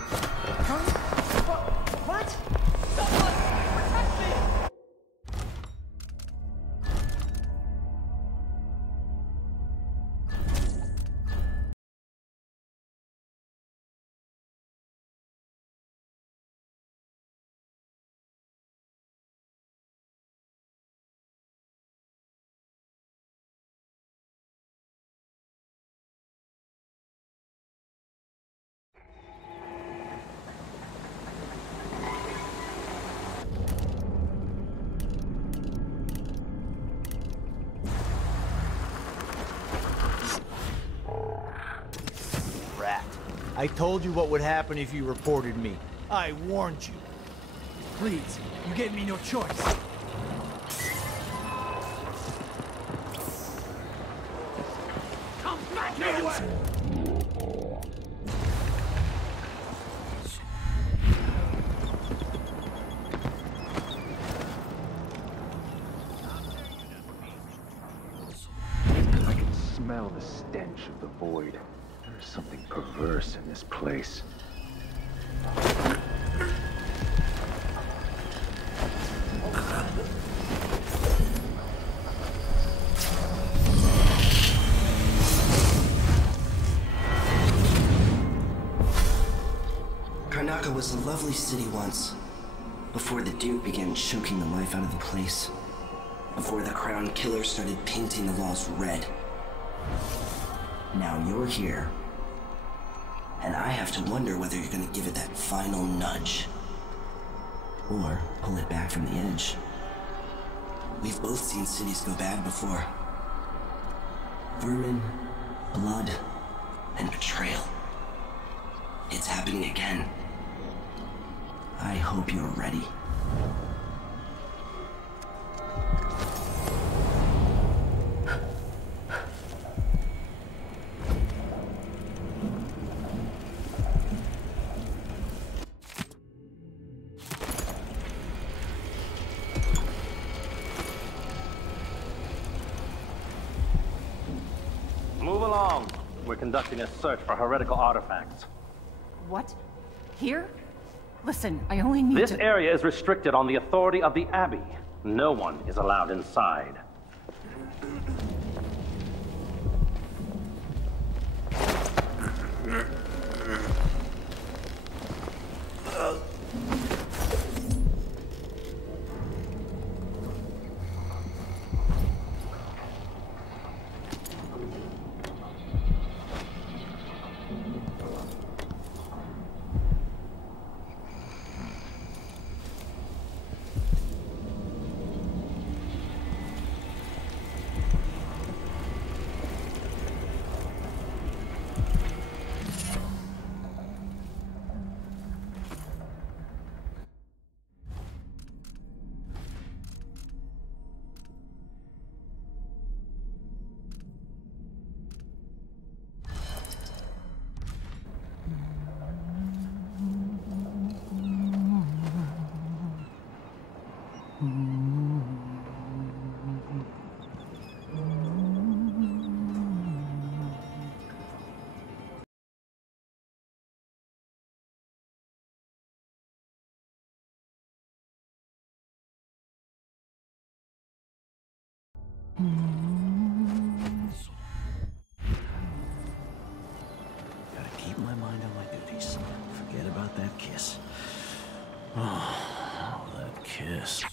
What? Someone protect me! I told you what would happen if you reported me. I warned you. Please, you gave me no choice. Come back here! I can smell the stench of the void. There's something perverse in this place. Karnaca was a lovely city once, before the Duke began choking the life out of the place. Before the Crown Killer started painting the walls red. Now you're here, and I have to wonder whether you're gonna give it that final nudge, or pull it back from the edge. We've both seen cities go bad before. Vermin, blood, and betrayal. It's happening again. I hope you're ready. Move along. We're conducting a search for heretical artifacts. What? Here? Listen, I only need This to... area is restricted on the authority of the Abbey. No one is allowed inside. Gotta keep my mind on my duties. Forget about that kiss. Oh, that kiss.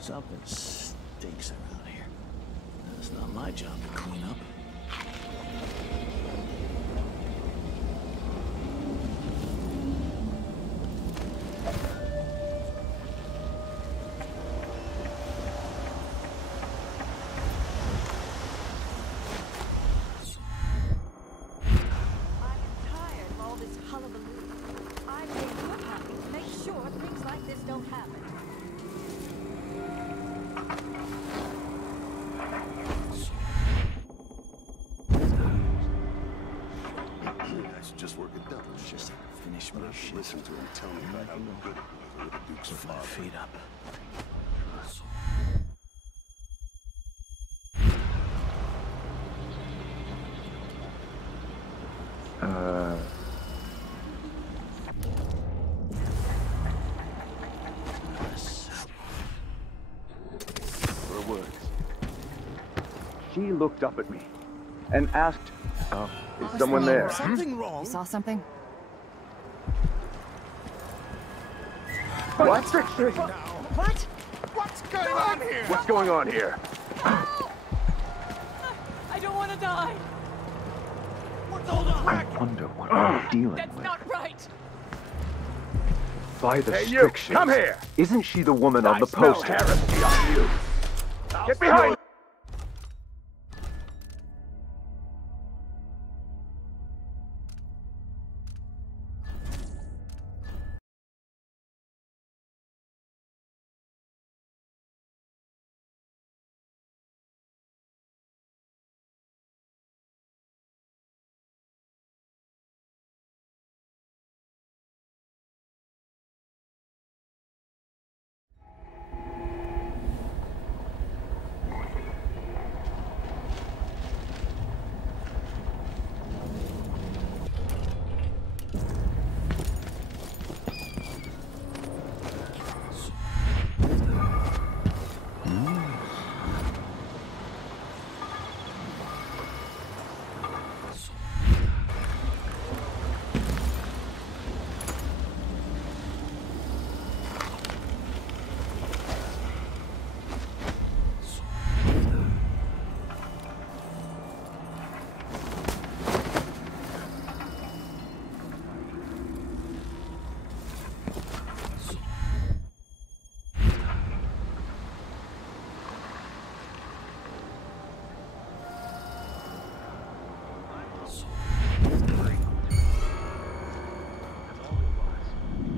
Something stinks around here. It's not my job to clean up. Just work it done. Just finish my shit. Listen to him tell me about how good it was with the Duke's Put my feet up. Her words. She looked up at me and asked, is someone there? Something wrong? You saw something? What? What? What's going on here? What's going on here? I don't want to die. I wonder what we're dealing That's with. not right. By the Hey, you, strictures. come here. Isn't she the woman on I the smell poster? heresy on you. Get behind!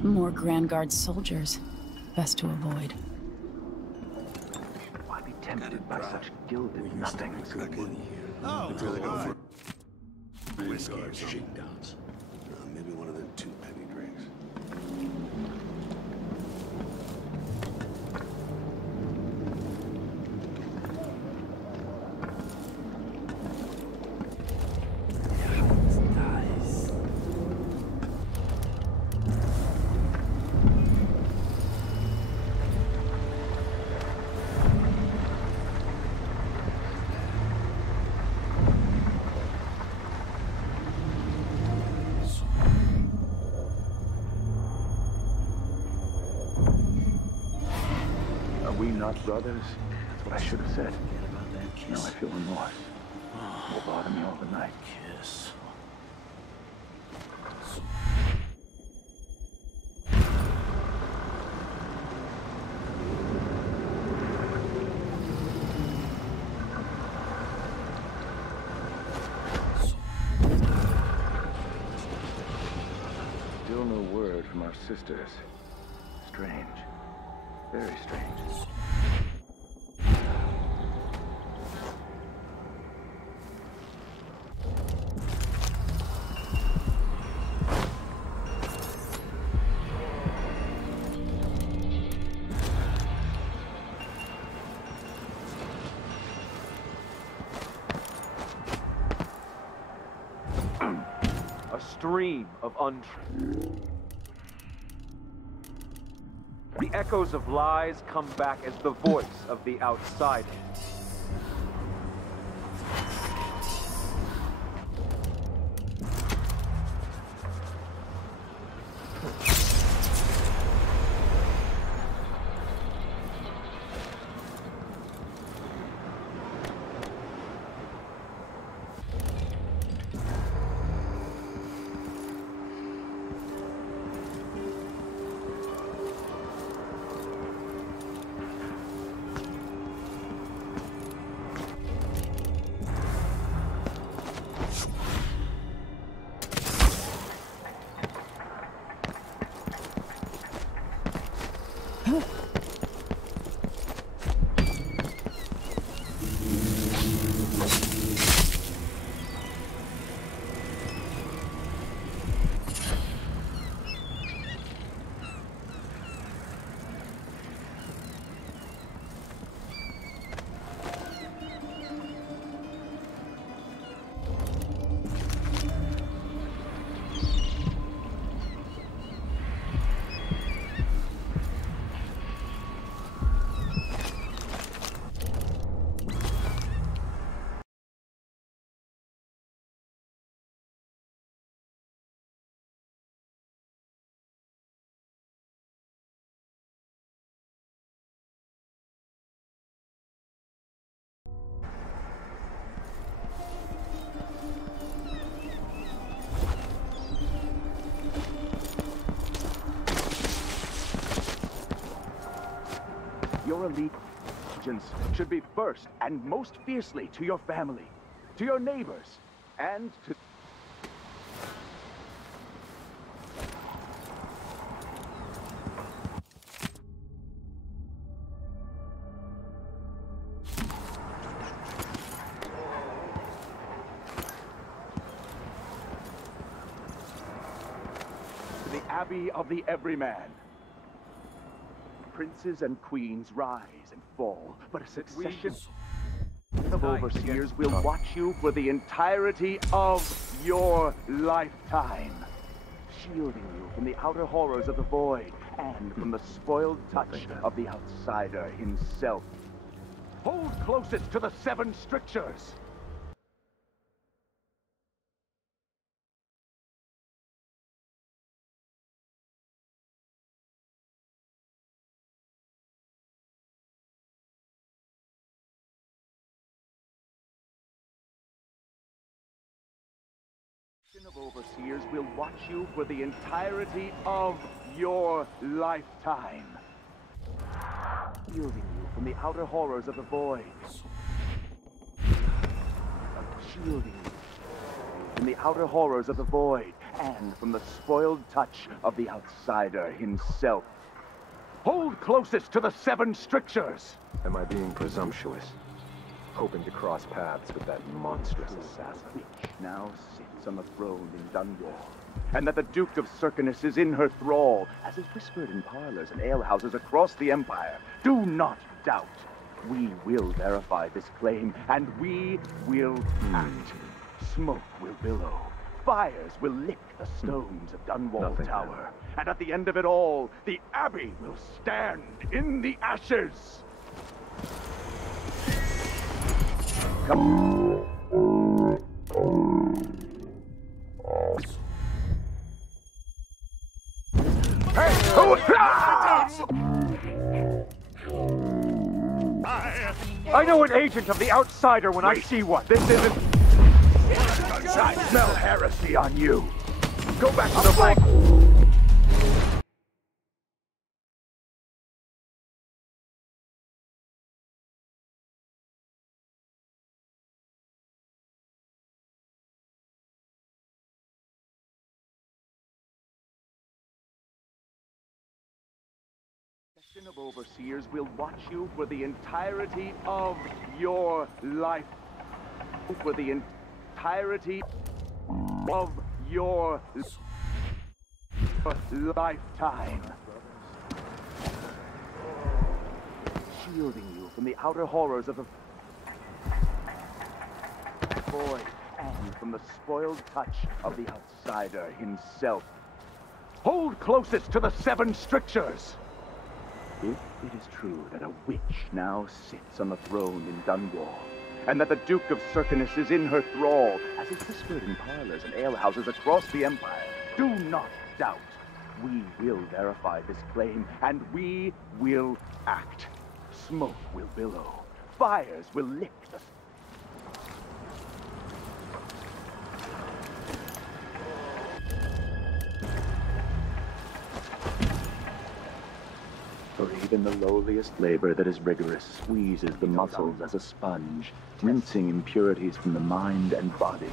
More Grand Guard soldiers. Best to avoid. Why be tempted by such gilded nothings? Oh, really go for Whiskey or shakedowns. Maybe one of them 2 penny drinks. Are we not brothers? That's what I should have said. Now I feel remorse. Will bother me all the night. Kiss. Still no word from our sisters. Strange. Very strange. A stream of untruth. echoes of lies come back as the voice of the outsider. Your allegiance should be first and most fiercely to your family, to your neighbors, and to... the Abbey of the Everyman. Princes and queens rise and fall, but a succession of overseers will watch you for the entirety of your lifetime, shielding you from the outer horrors of the void and from the spoiled touch of the outsider himself. Hold closest to the 7 strictures. Of overseers will watch you for the entirety of your lifetime, shielding you from the outer horrors of the void, shielding you from the outer horrors of the void and from the spoiled touch of the outsider himself. Hold closest to the 7 strictures. Am I being presumptuous? Hoping to cross paths with that monstrous assassin. Which now sits on the throne in Dunwall, and that the Duke of Circinus is in her thrall, as is whispered in parlors and alehouses across the Empire. Do not doubt. We will verify this claim, and we will act. Smoke will billow. Fires will lick the stones of Dunwall Tower. And at the end of it all, the Abbey will stand in the ashes. Come. Hey, who? I know an agent of the outsider when I see one. This isn't... I smell heresy on you. Go back to the flank. Of overseers will watch you for the entirety of your life. For the entirety of your lifetime. Shielding you from the outer horrors of the void and from the spoiled touch of the outsider himself. Hold closest to the 7 strictures. If it is true that a witch now sits on the throne in Dunwall, and that the Duke of Circinus is in her thrall, as is whispered in parlors and alehouses across the Empire, do not doubt. We will verify this claim, and we will act. Smoke will billow. Fires will lick the... For even the lowliest labor that is rigorous squeezes the muscles as a sponge, rinsing impurities from the mind and body.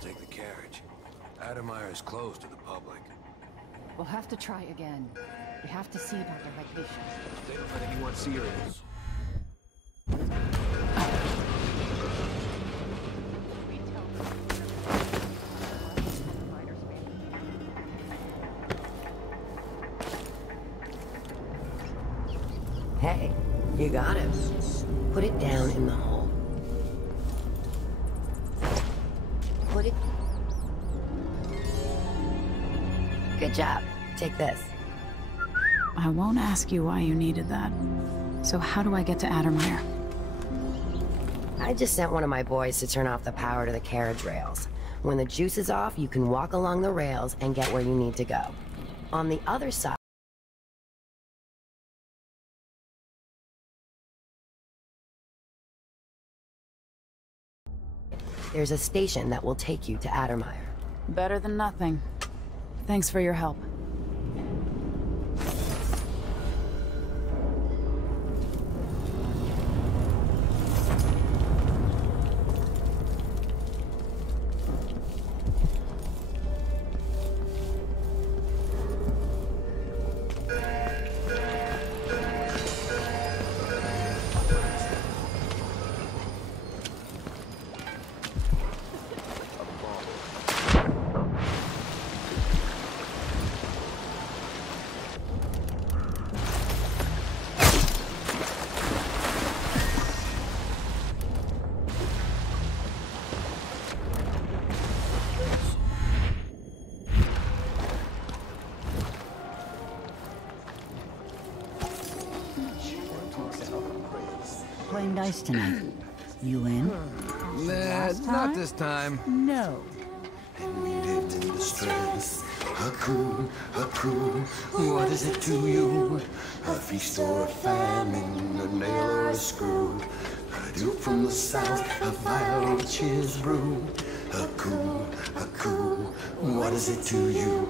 Take the carriage. Addermire is closed to the public. We'll have to try again. We have to see about their vacation. They don't let anyone see her. Hey, you got it. Put it down in the hole. Put it... Good job. Take this. I won't ask you why you needed that. So how do I get to Addermire? I just sent one of my boys to turn off the power to the carriage rails. When the juice is off, you can walk along the rails and get where you need to go. On the other side... there's a station that will take you to Addermire. Better than nothing. Thanks for your help. Playing dice tonight. You in? Nah, not this time. No. And we lived in distress. A crew, what is it to you? A feast or a famine, a nail or a screw. A duke from the south, a vile witch's brew. A coup, what is it to you?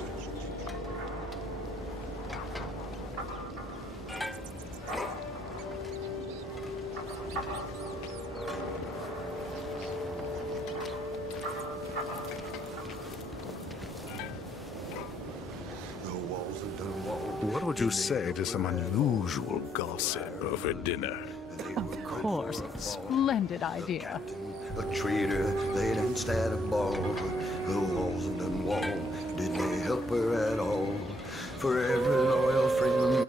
What would you say to some unusual gossip over dinner? Of course. Splendid idea. A traitor, they danced at a ball. The walls of Dunwall, did they help her at all? For every loyal friend.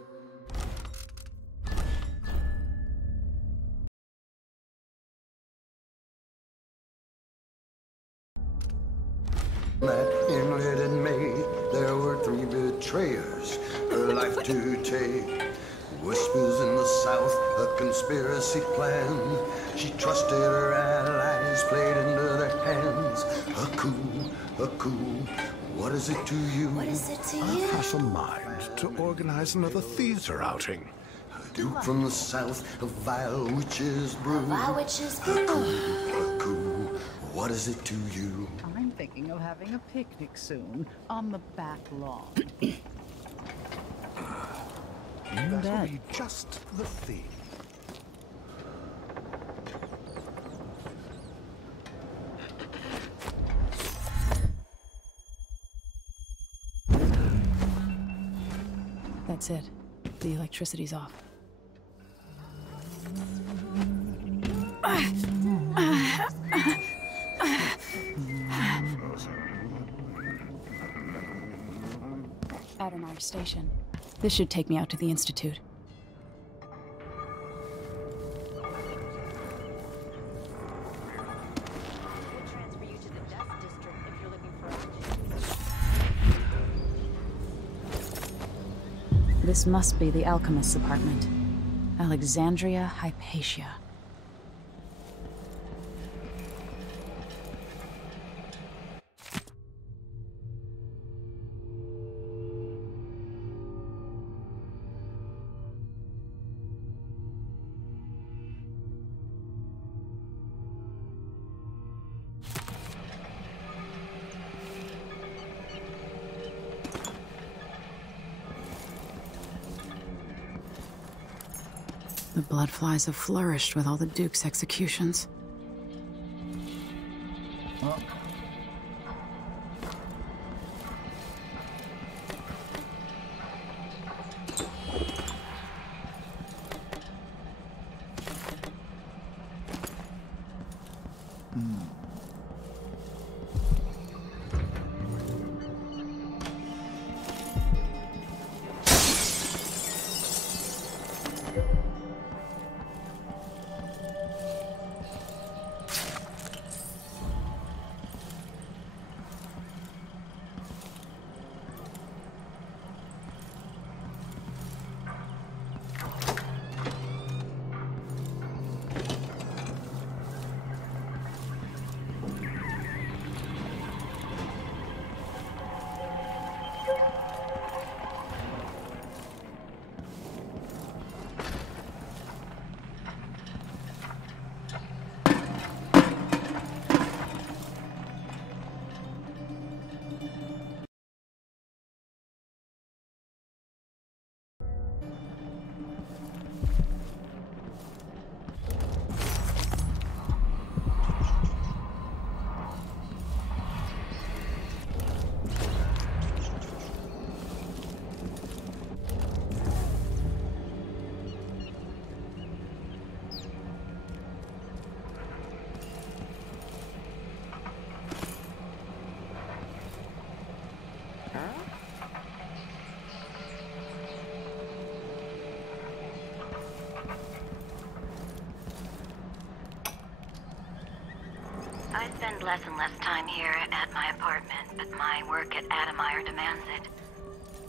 That inlet in May, there were 3 betrayers, her life to take. Whispers in the south, a conspiracy plan. She trusted her allies, played into their hands. A coup, what is it to you? What is it to I you? have a mind to organize another theater outing. A duke from the south, a vile witch's brew. A vile witch's brew. A coup, what is it to you? I'm thinking of having a picnic soon, on the back lawn. That'll be just the thing. That's it. The electricity's off. Adonai Station. This should take me out to the Institute. This must be the alchemist's apartment. Alexandria Hypatia. The bloodflies have flourished with all the Duke's executions. I spend less and less time here at my apartment, but my work at Adamire demands it.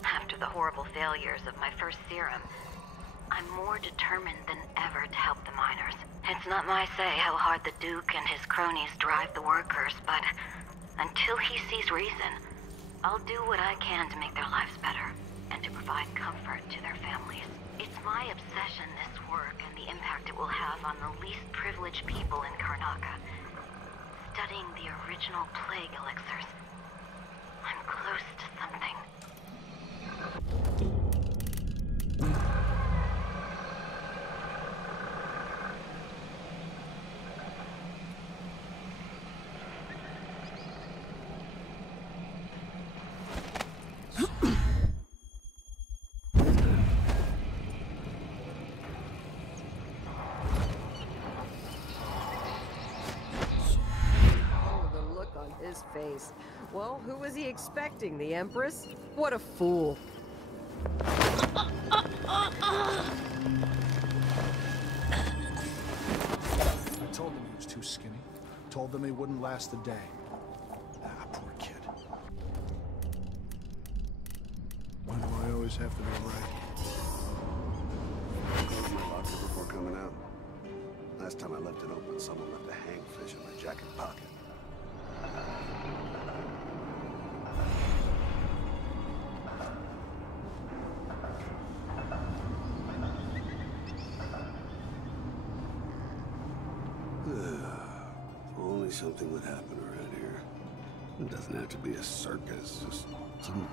After the horrible failures of my first serum, I'm more determined than ever to help the miners. It's not my say how hard the Duke and his cronies drive the workers, but until he sees reason, I'll do what I can to make their lives better, and to provide comfort to their families. It's my obsession, this work, and the impact it will have on the least privileged people in Karnaca. Studying the original plague elixirs. I'm close to something. His face. Well, who was he expecting? The Empress? What a fool. I told them he was too skinny. Told them he wouldn't last a day. Ah, poor kid. always have to be right. I closed my locker before coming out. Last time I left it open, someone left a hangfish in my jacket pocket. If only something would happen around here. It doesn't have to be a circus, just some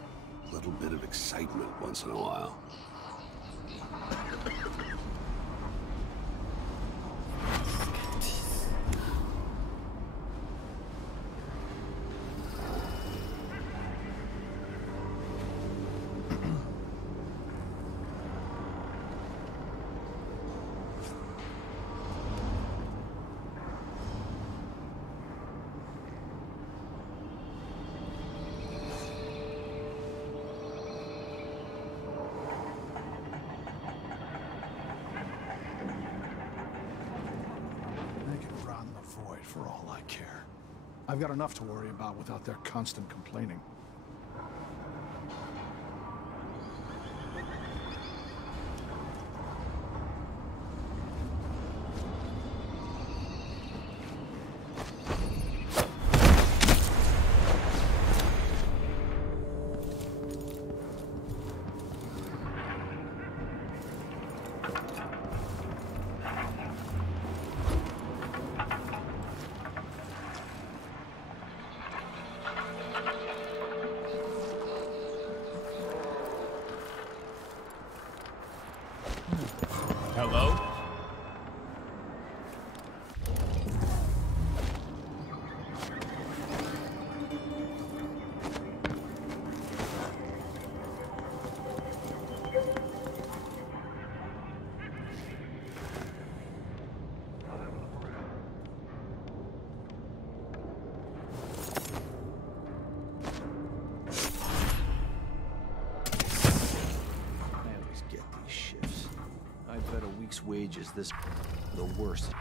little bit of excitement once in a while. For all I care. I've got enough to worry about without their constant complaining. Hello? Wages this the worst.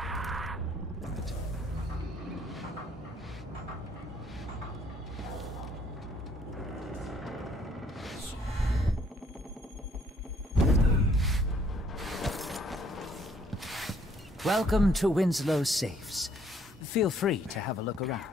Welcome to Winslow's Safes. Feel free to have a look around.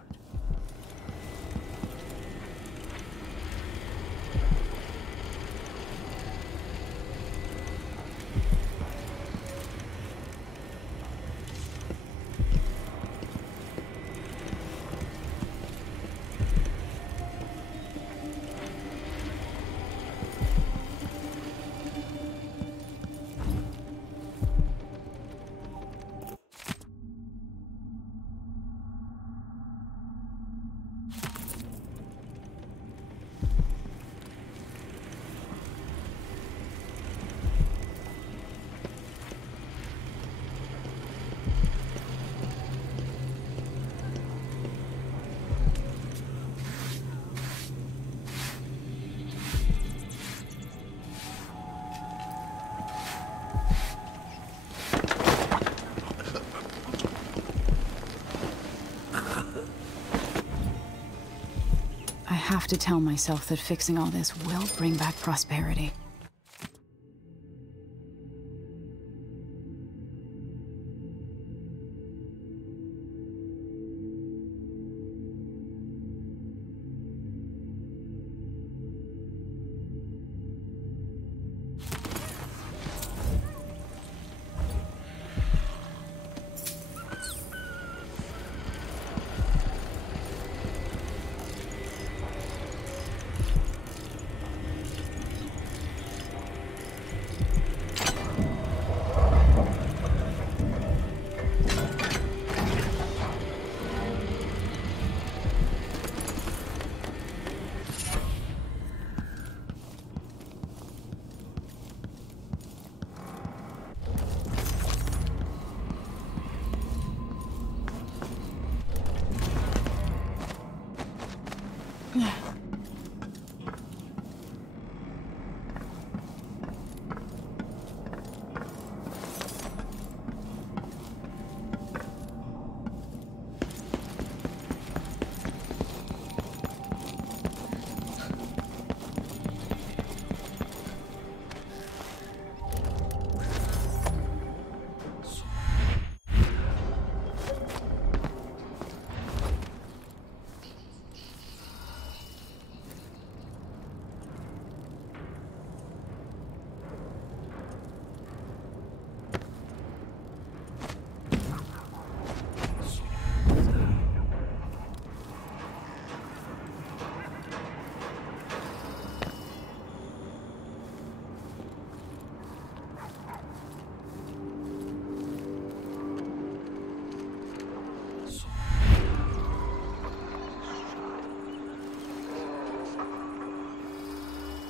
I have to tell myself that fixing all this will bring back prosperity.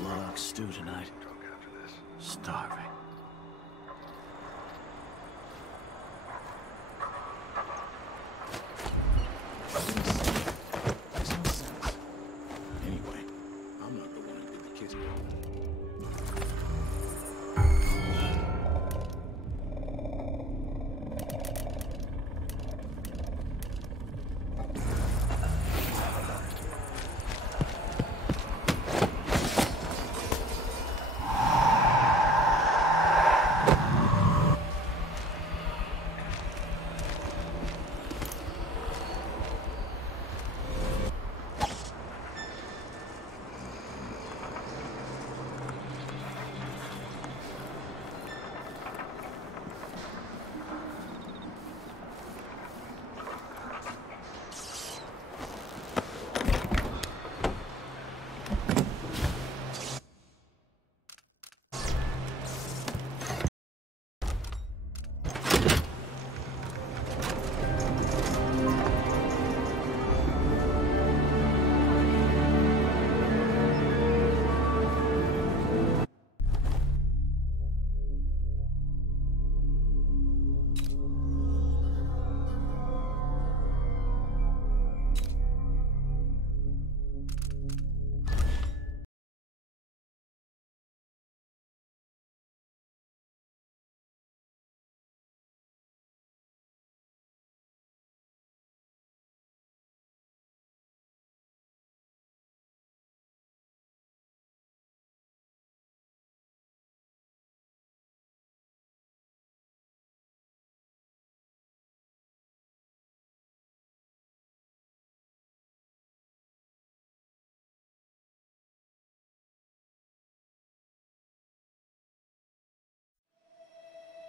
Warlock stew tonight. Starving. Anyway, I'm not the one who did the kissing.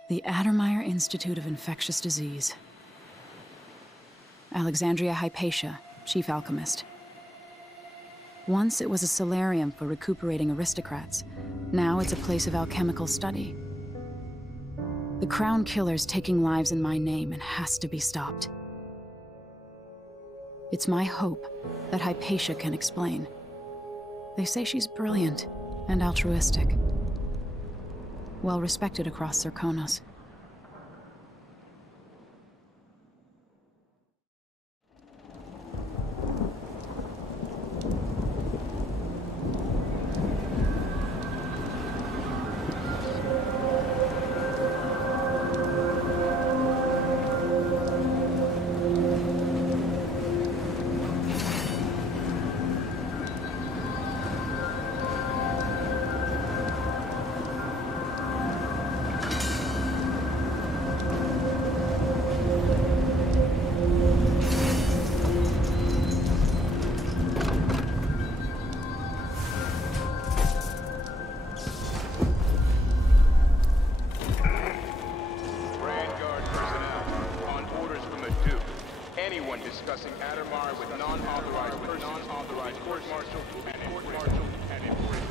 The Addermeyer Institute of Infectious Disease. Alexandria Hypatia, chief alchemist. Once it was a solarium for recuperating aristocrats. Now it's a place of alchemical study. The crown killer's taking lives in my name and has to be stopped. It's my hope that Hypatia can explain. They say she's brilliant and altruistic. Well respected across Zirconos. Discussing Addermeyer with non-authorized court-martial and enforcement.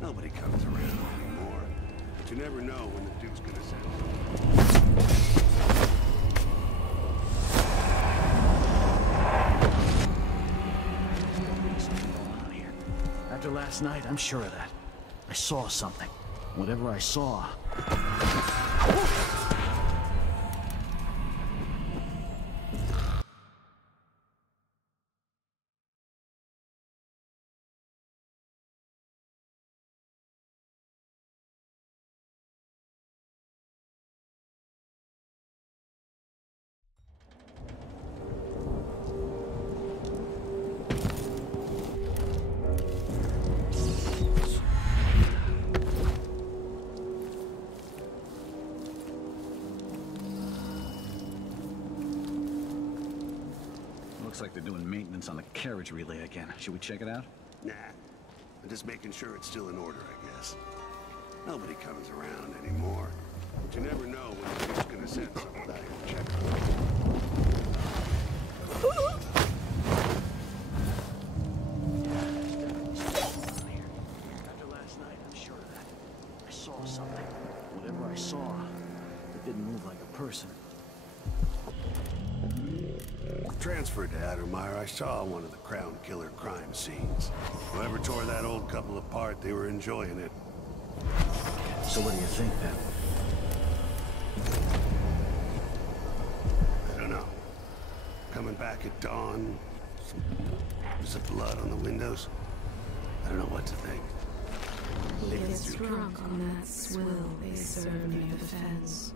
Nobody comes around anymore. But you never know when the Duke's gonna send something going on here. After last night, I'm sure of that. I saw something. Whatever I saw... Looks like they're doing maintenance on the carriage relay again. Should we check it out? Nah. I'm just making sure it's still in order, I guess. Nobody comes around anymore. But you never know when the Duke's gonna send someone out here to check on After last night, I'm sure of that. I saw something. Whatever I saw, it didn't move like a person. Transferred to Addermire, I saw one of the Crown Killer crime scenes. Whoever tore that old couple apart, they were enjoying it. So what do you think, then? I don't know. Coming back at dawn, there's some blood on the windows. I don't know what to think. He gets drunk on that swill they serve near the fence.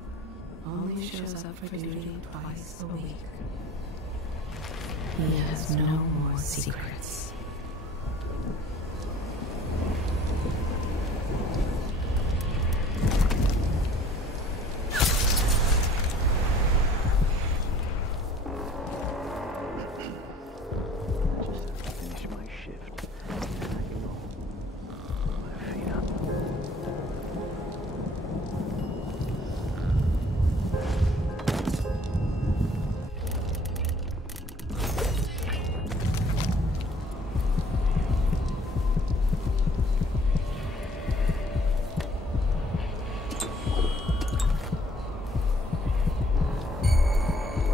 Only shows up for duty twice a week. He has no more secrets. Finish my shift. I can go. My feet up.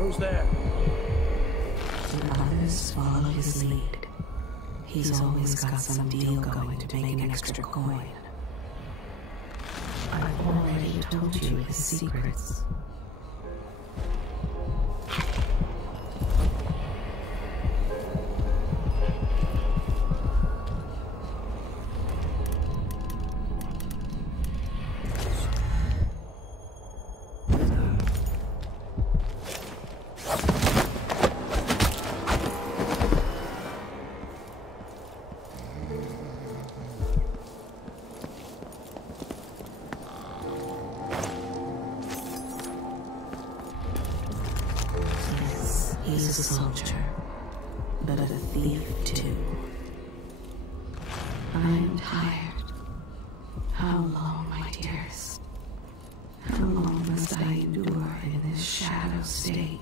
Who's there? The others follow his lead. He's always got some deal going to make an extra coin. I've already told you his secrets. He's a soldier, but a thief too. I'm tired. How long, my dearest? How long must I endure in this shadow state?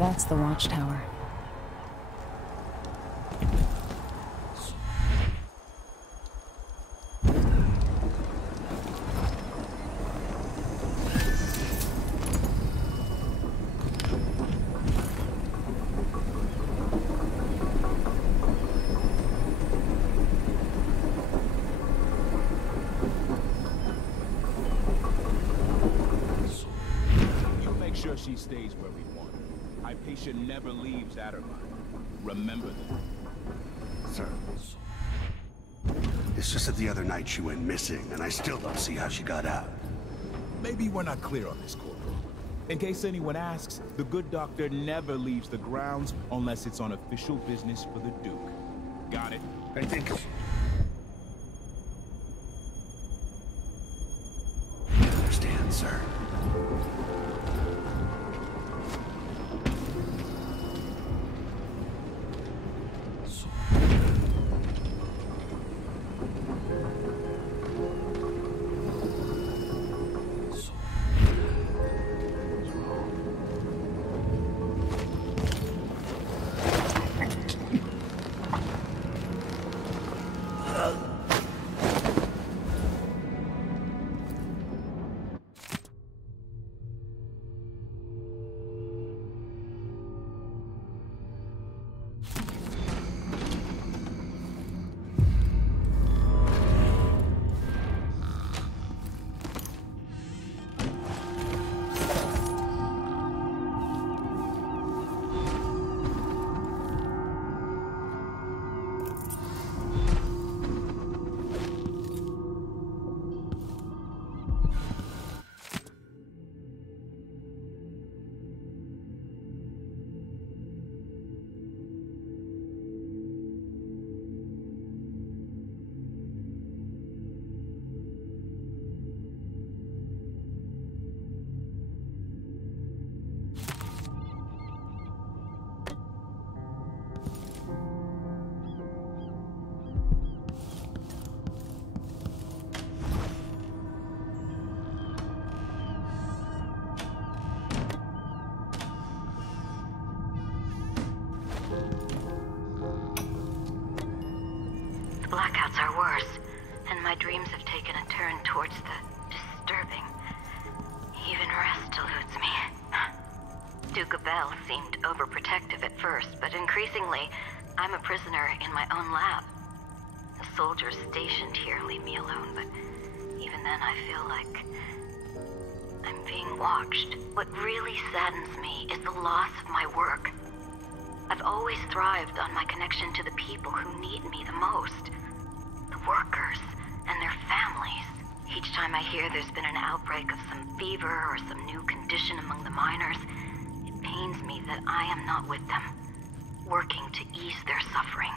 That's the watchtower. You make sure she stays where we want her. My patient never leaves Addermire. Remember that. Sir. It's just that the other night she went missing, and I still don't see how she got out. Maybe we're not clear on this, Corporal. In case anyone asks, the good doctor never leaves the grounds unless it's on official business for the Duke. Got it? I think... I understand, sir. Blackouts are worse, and my dreams have taken a turn towards the disturbing. Even rest eludes me. Duke Abel seemed overprotective at first, but increasingly, I'm a prisoner in my own lab. The soldiers stationed here leave me alone, but even then I feel like I'm being watched. What really saddens me is the loss of my work. I've always thrived on my connection to the people who need me the most. The workers and their families. Each time I hear there's been an outbreak of some fever or some new condition among the miners, it pains me that I am not with them, working to ease their suffering.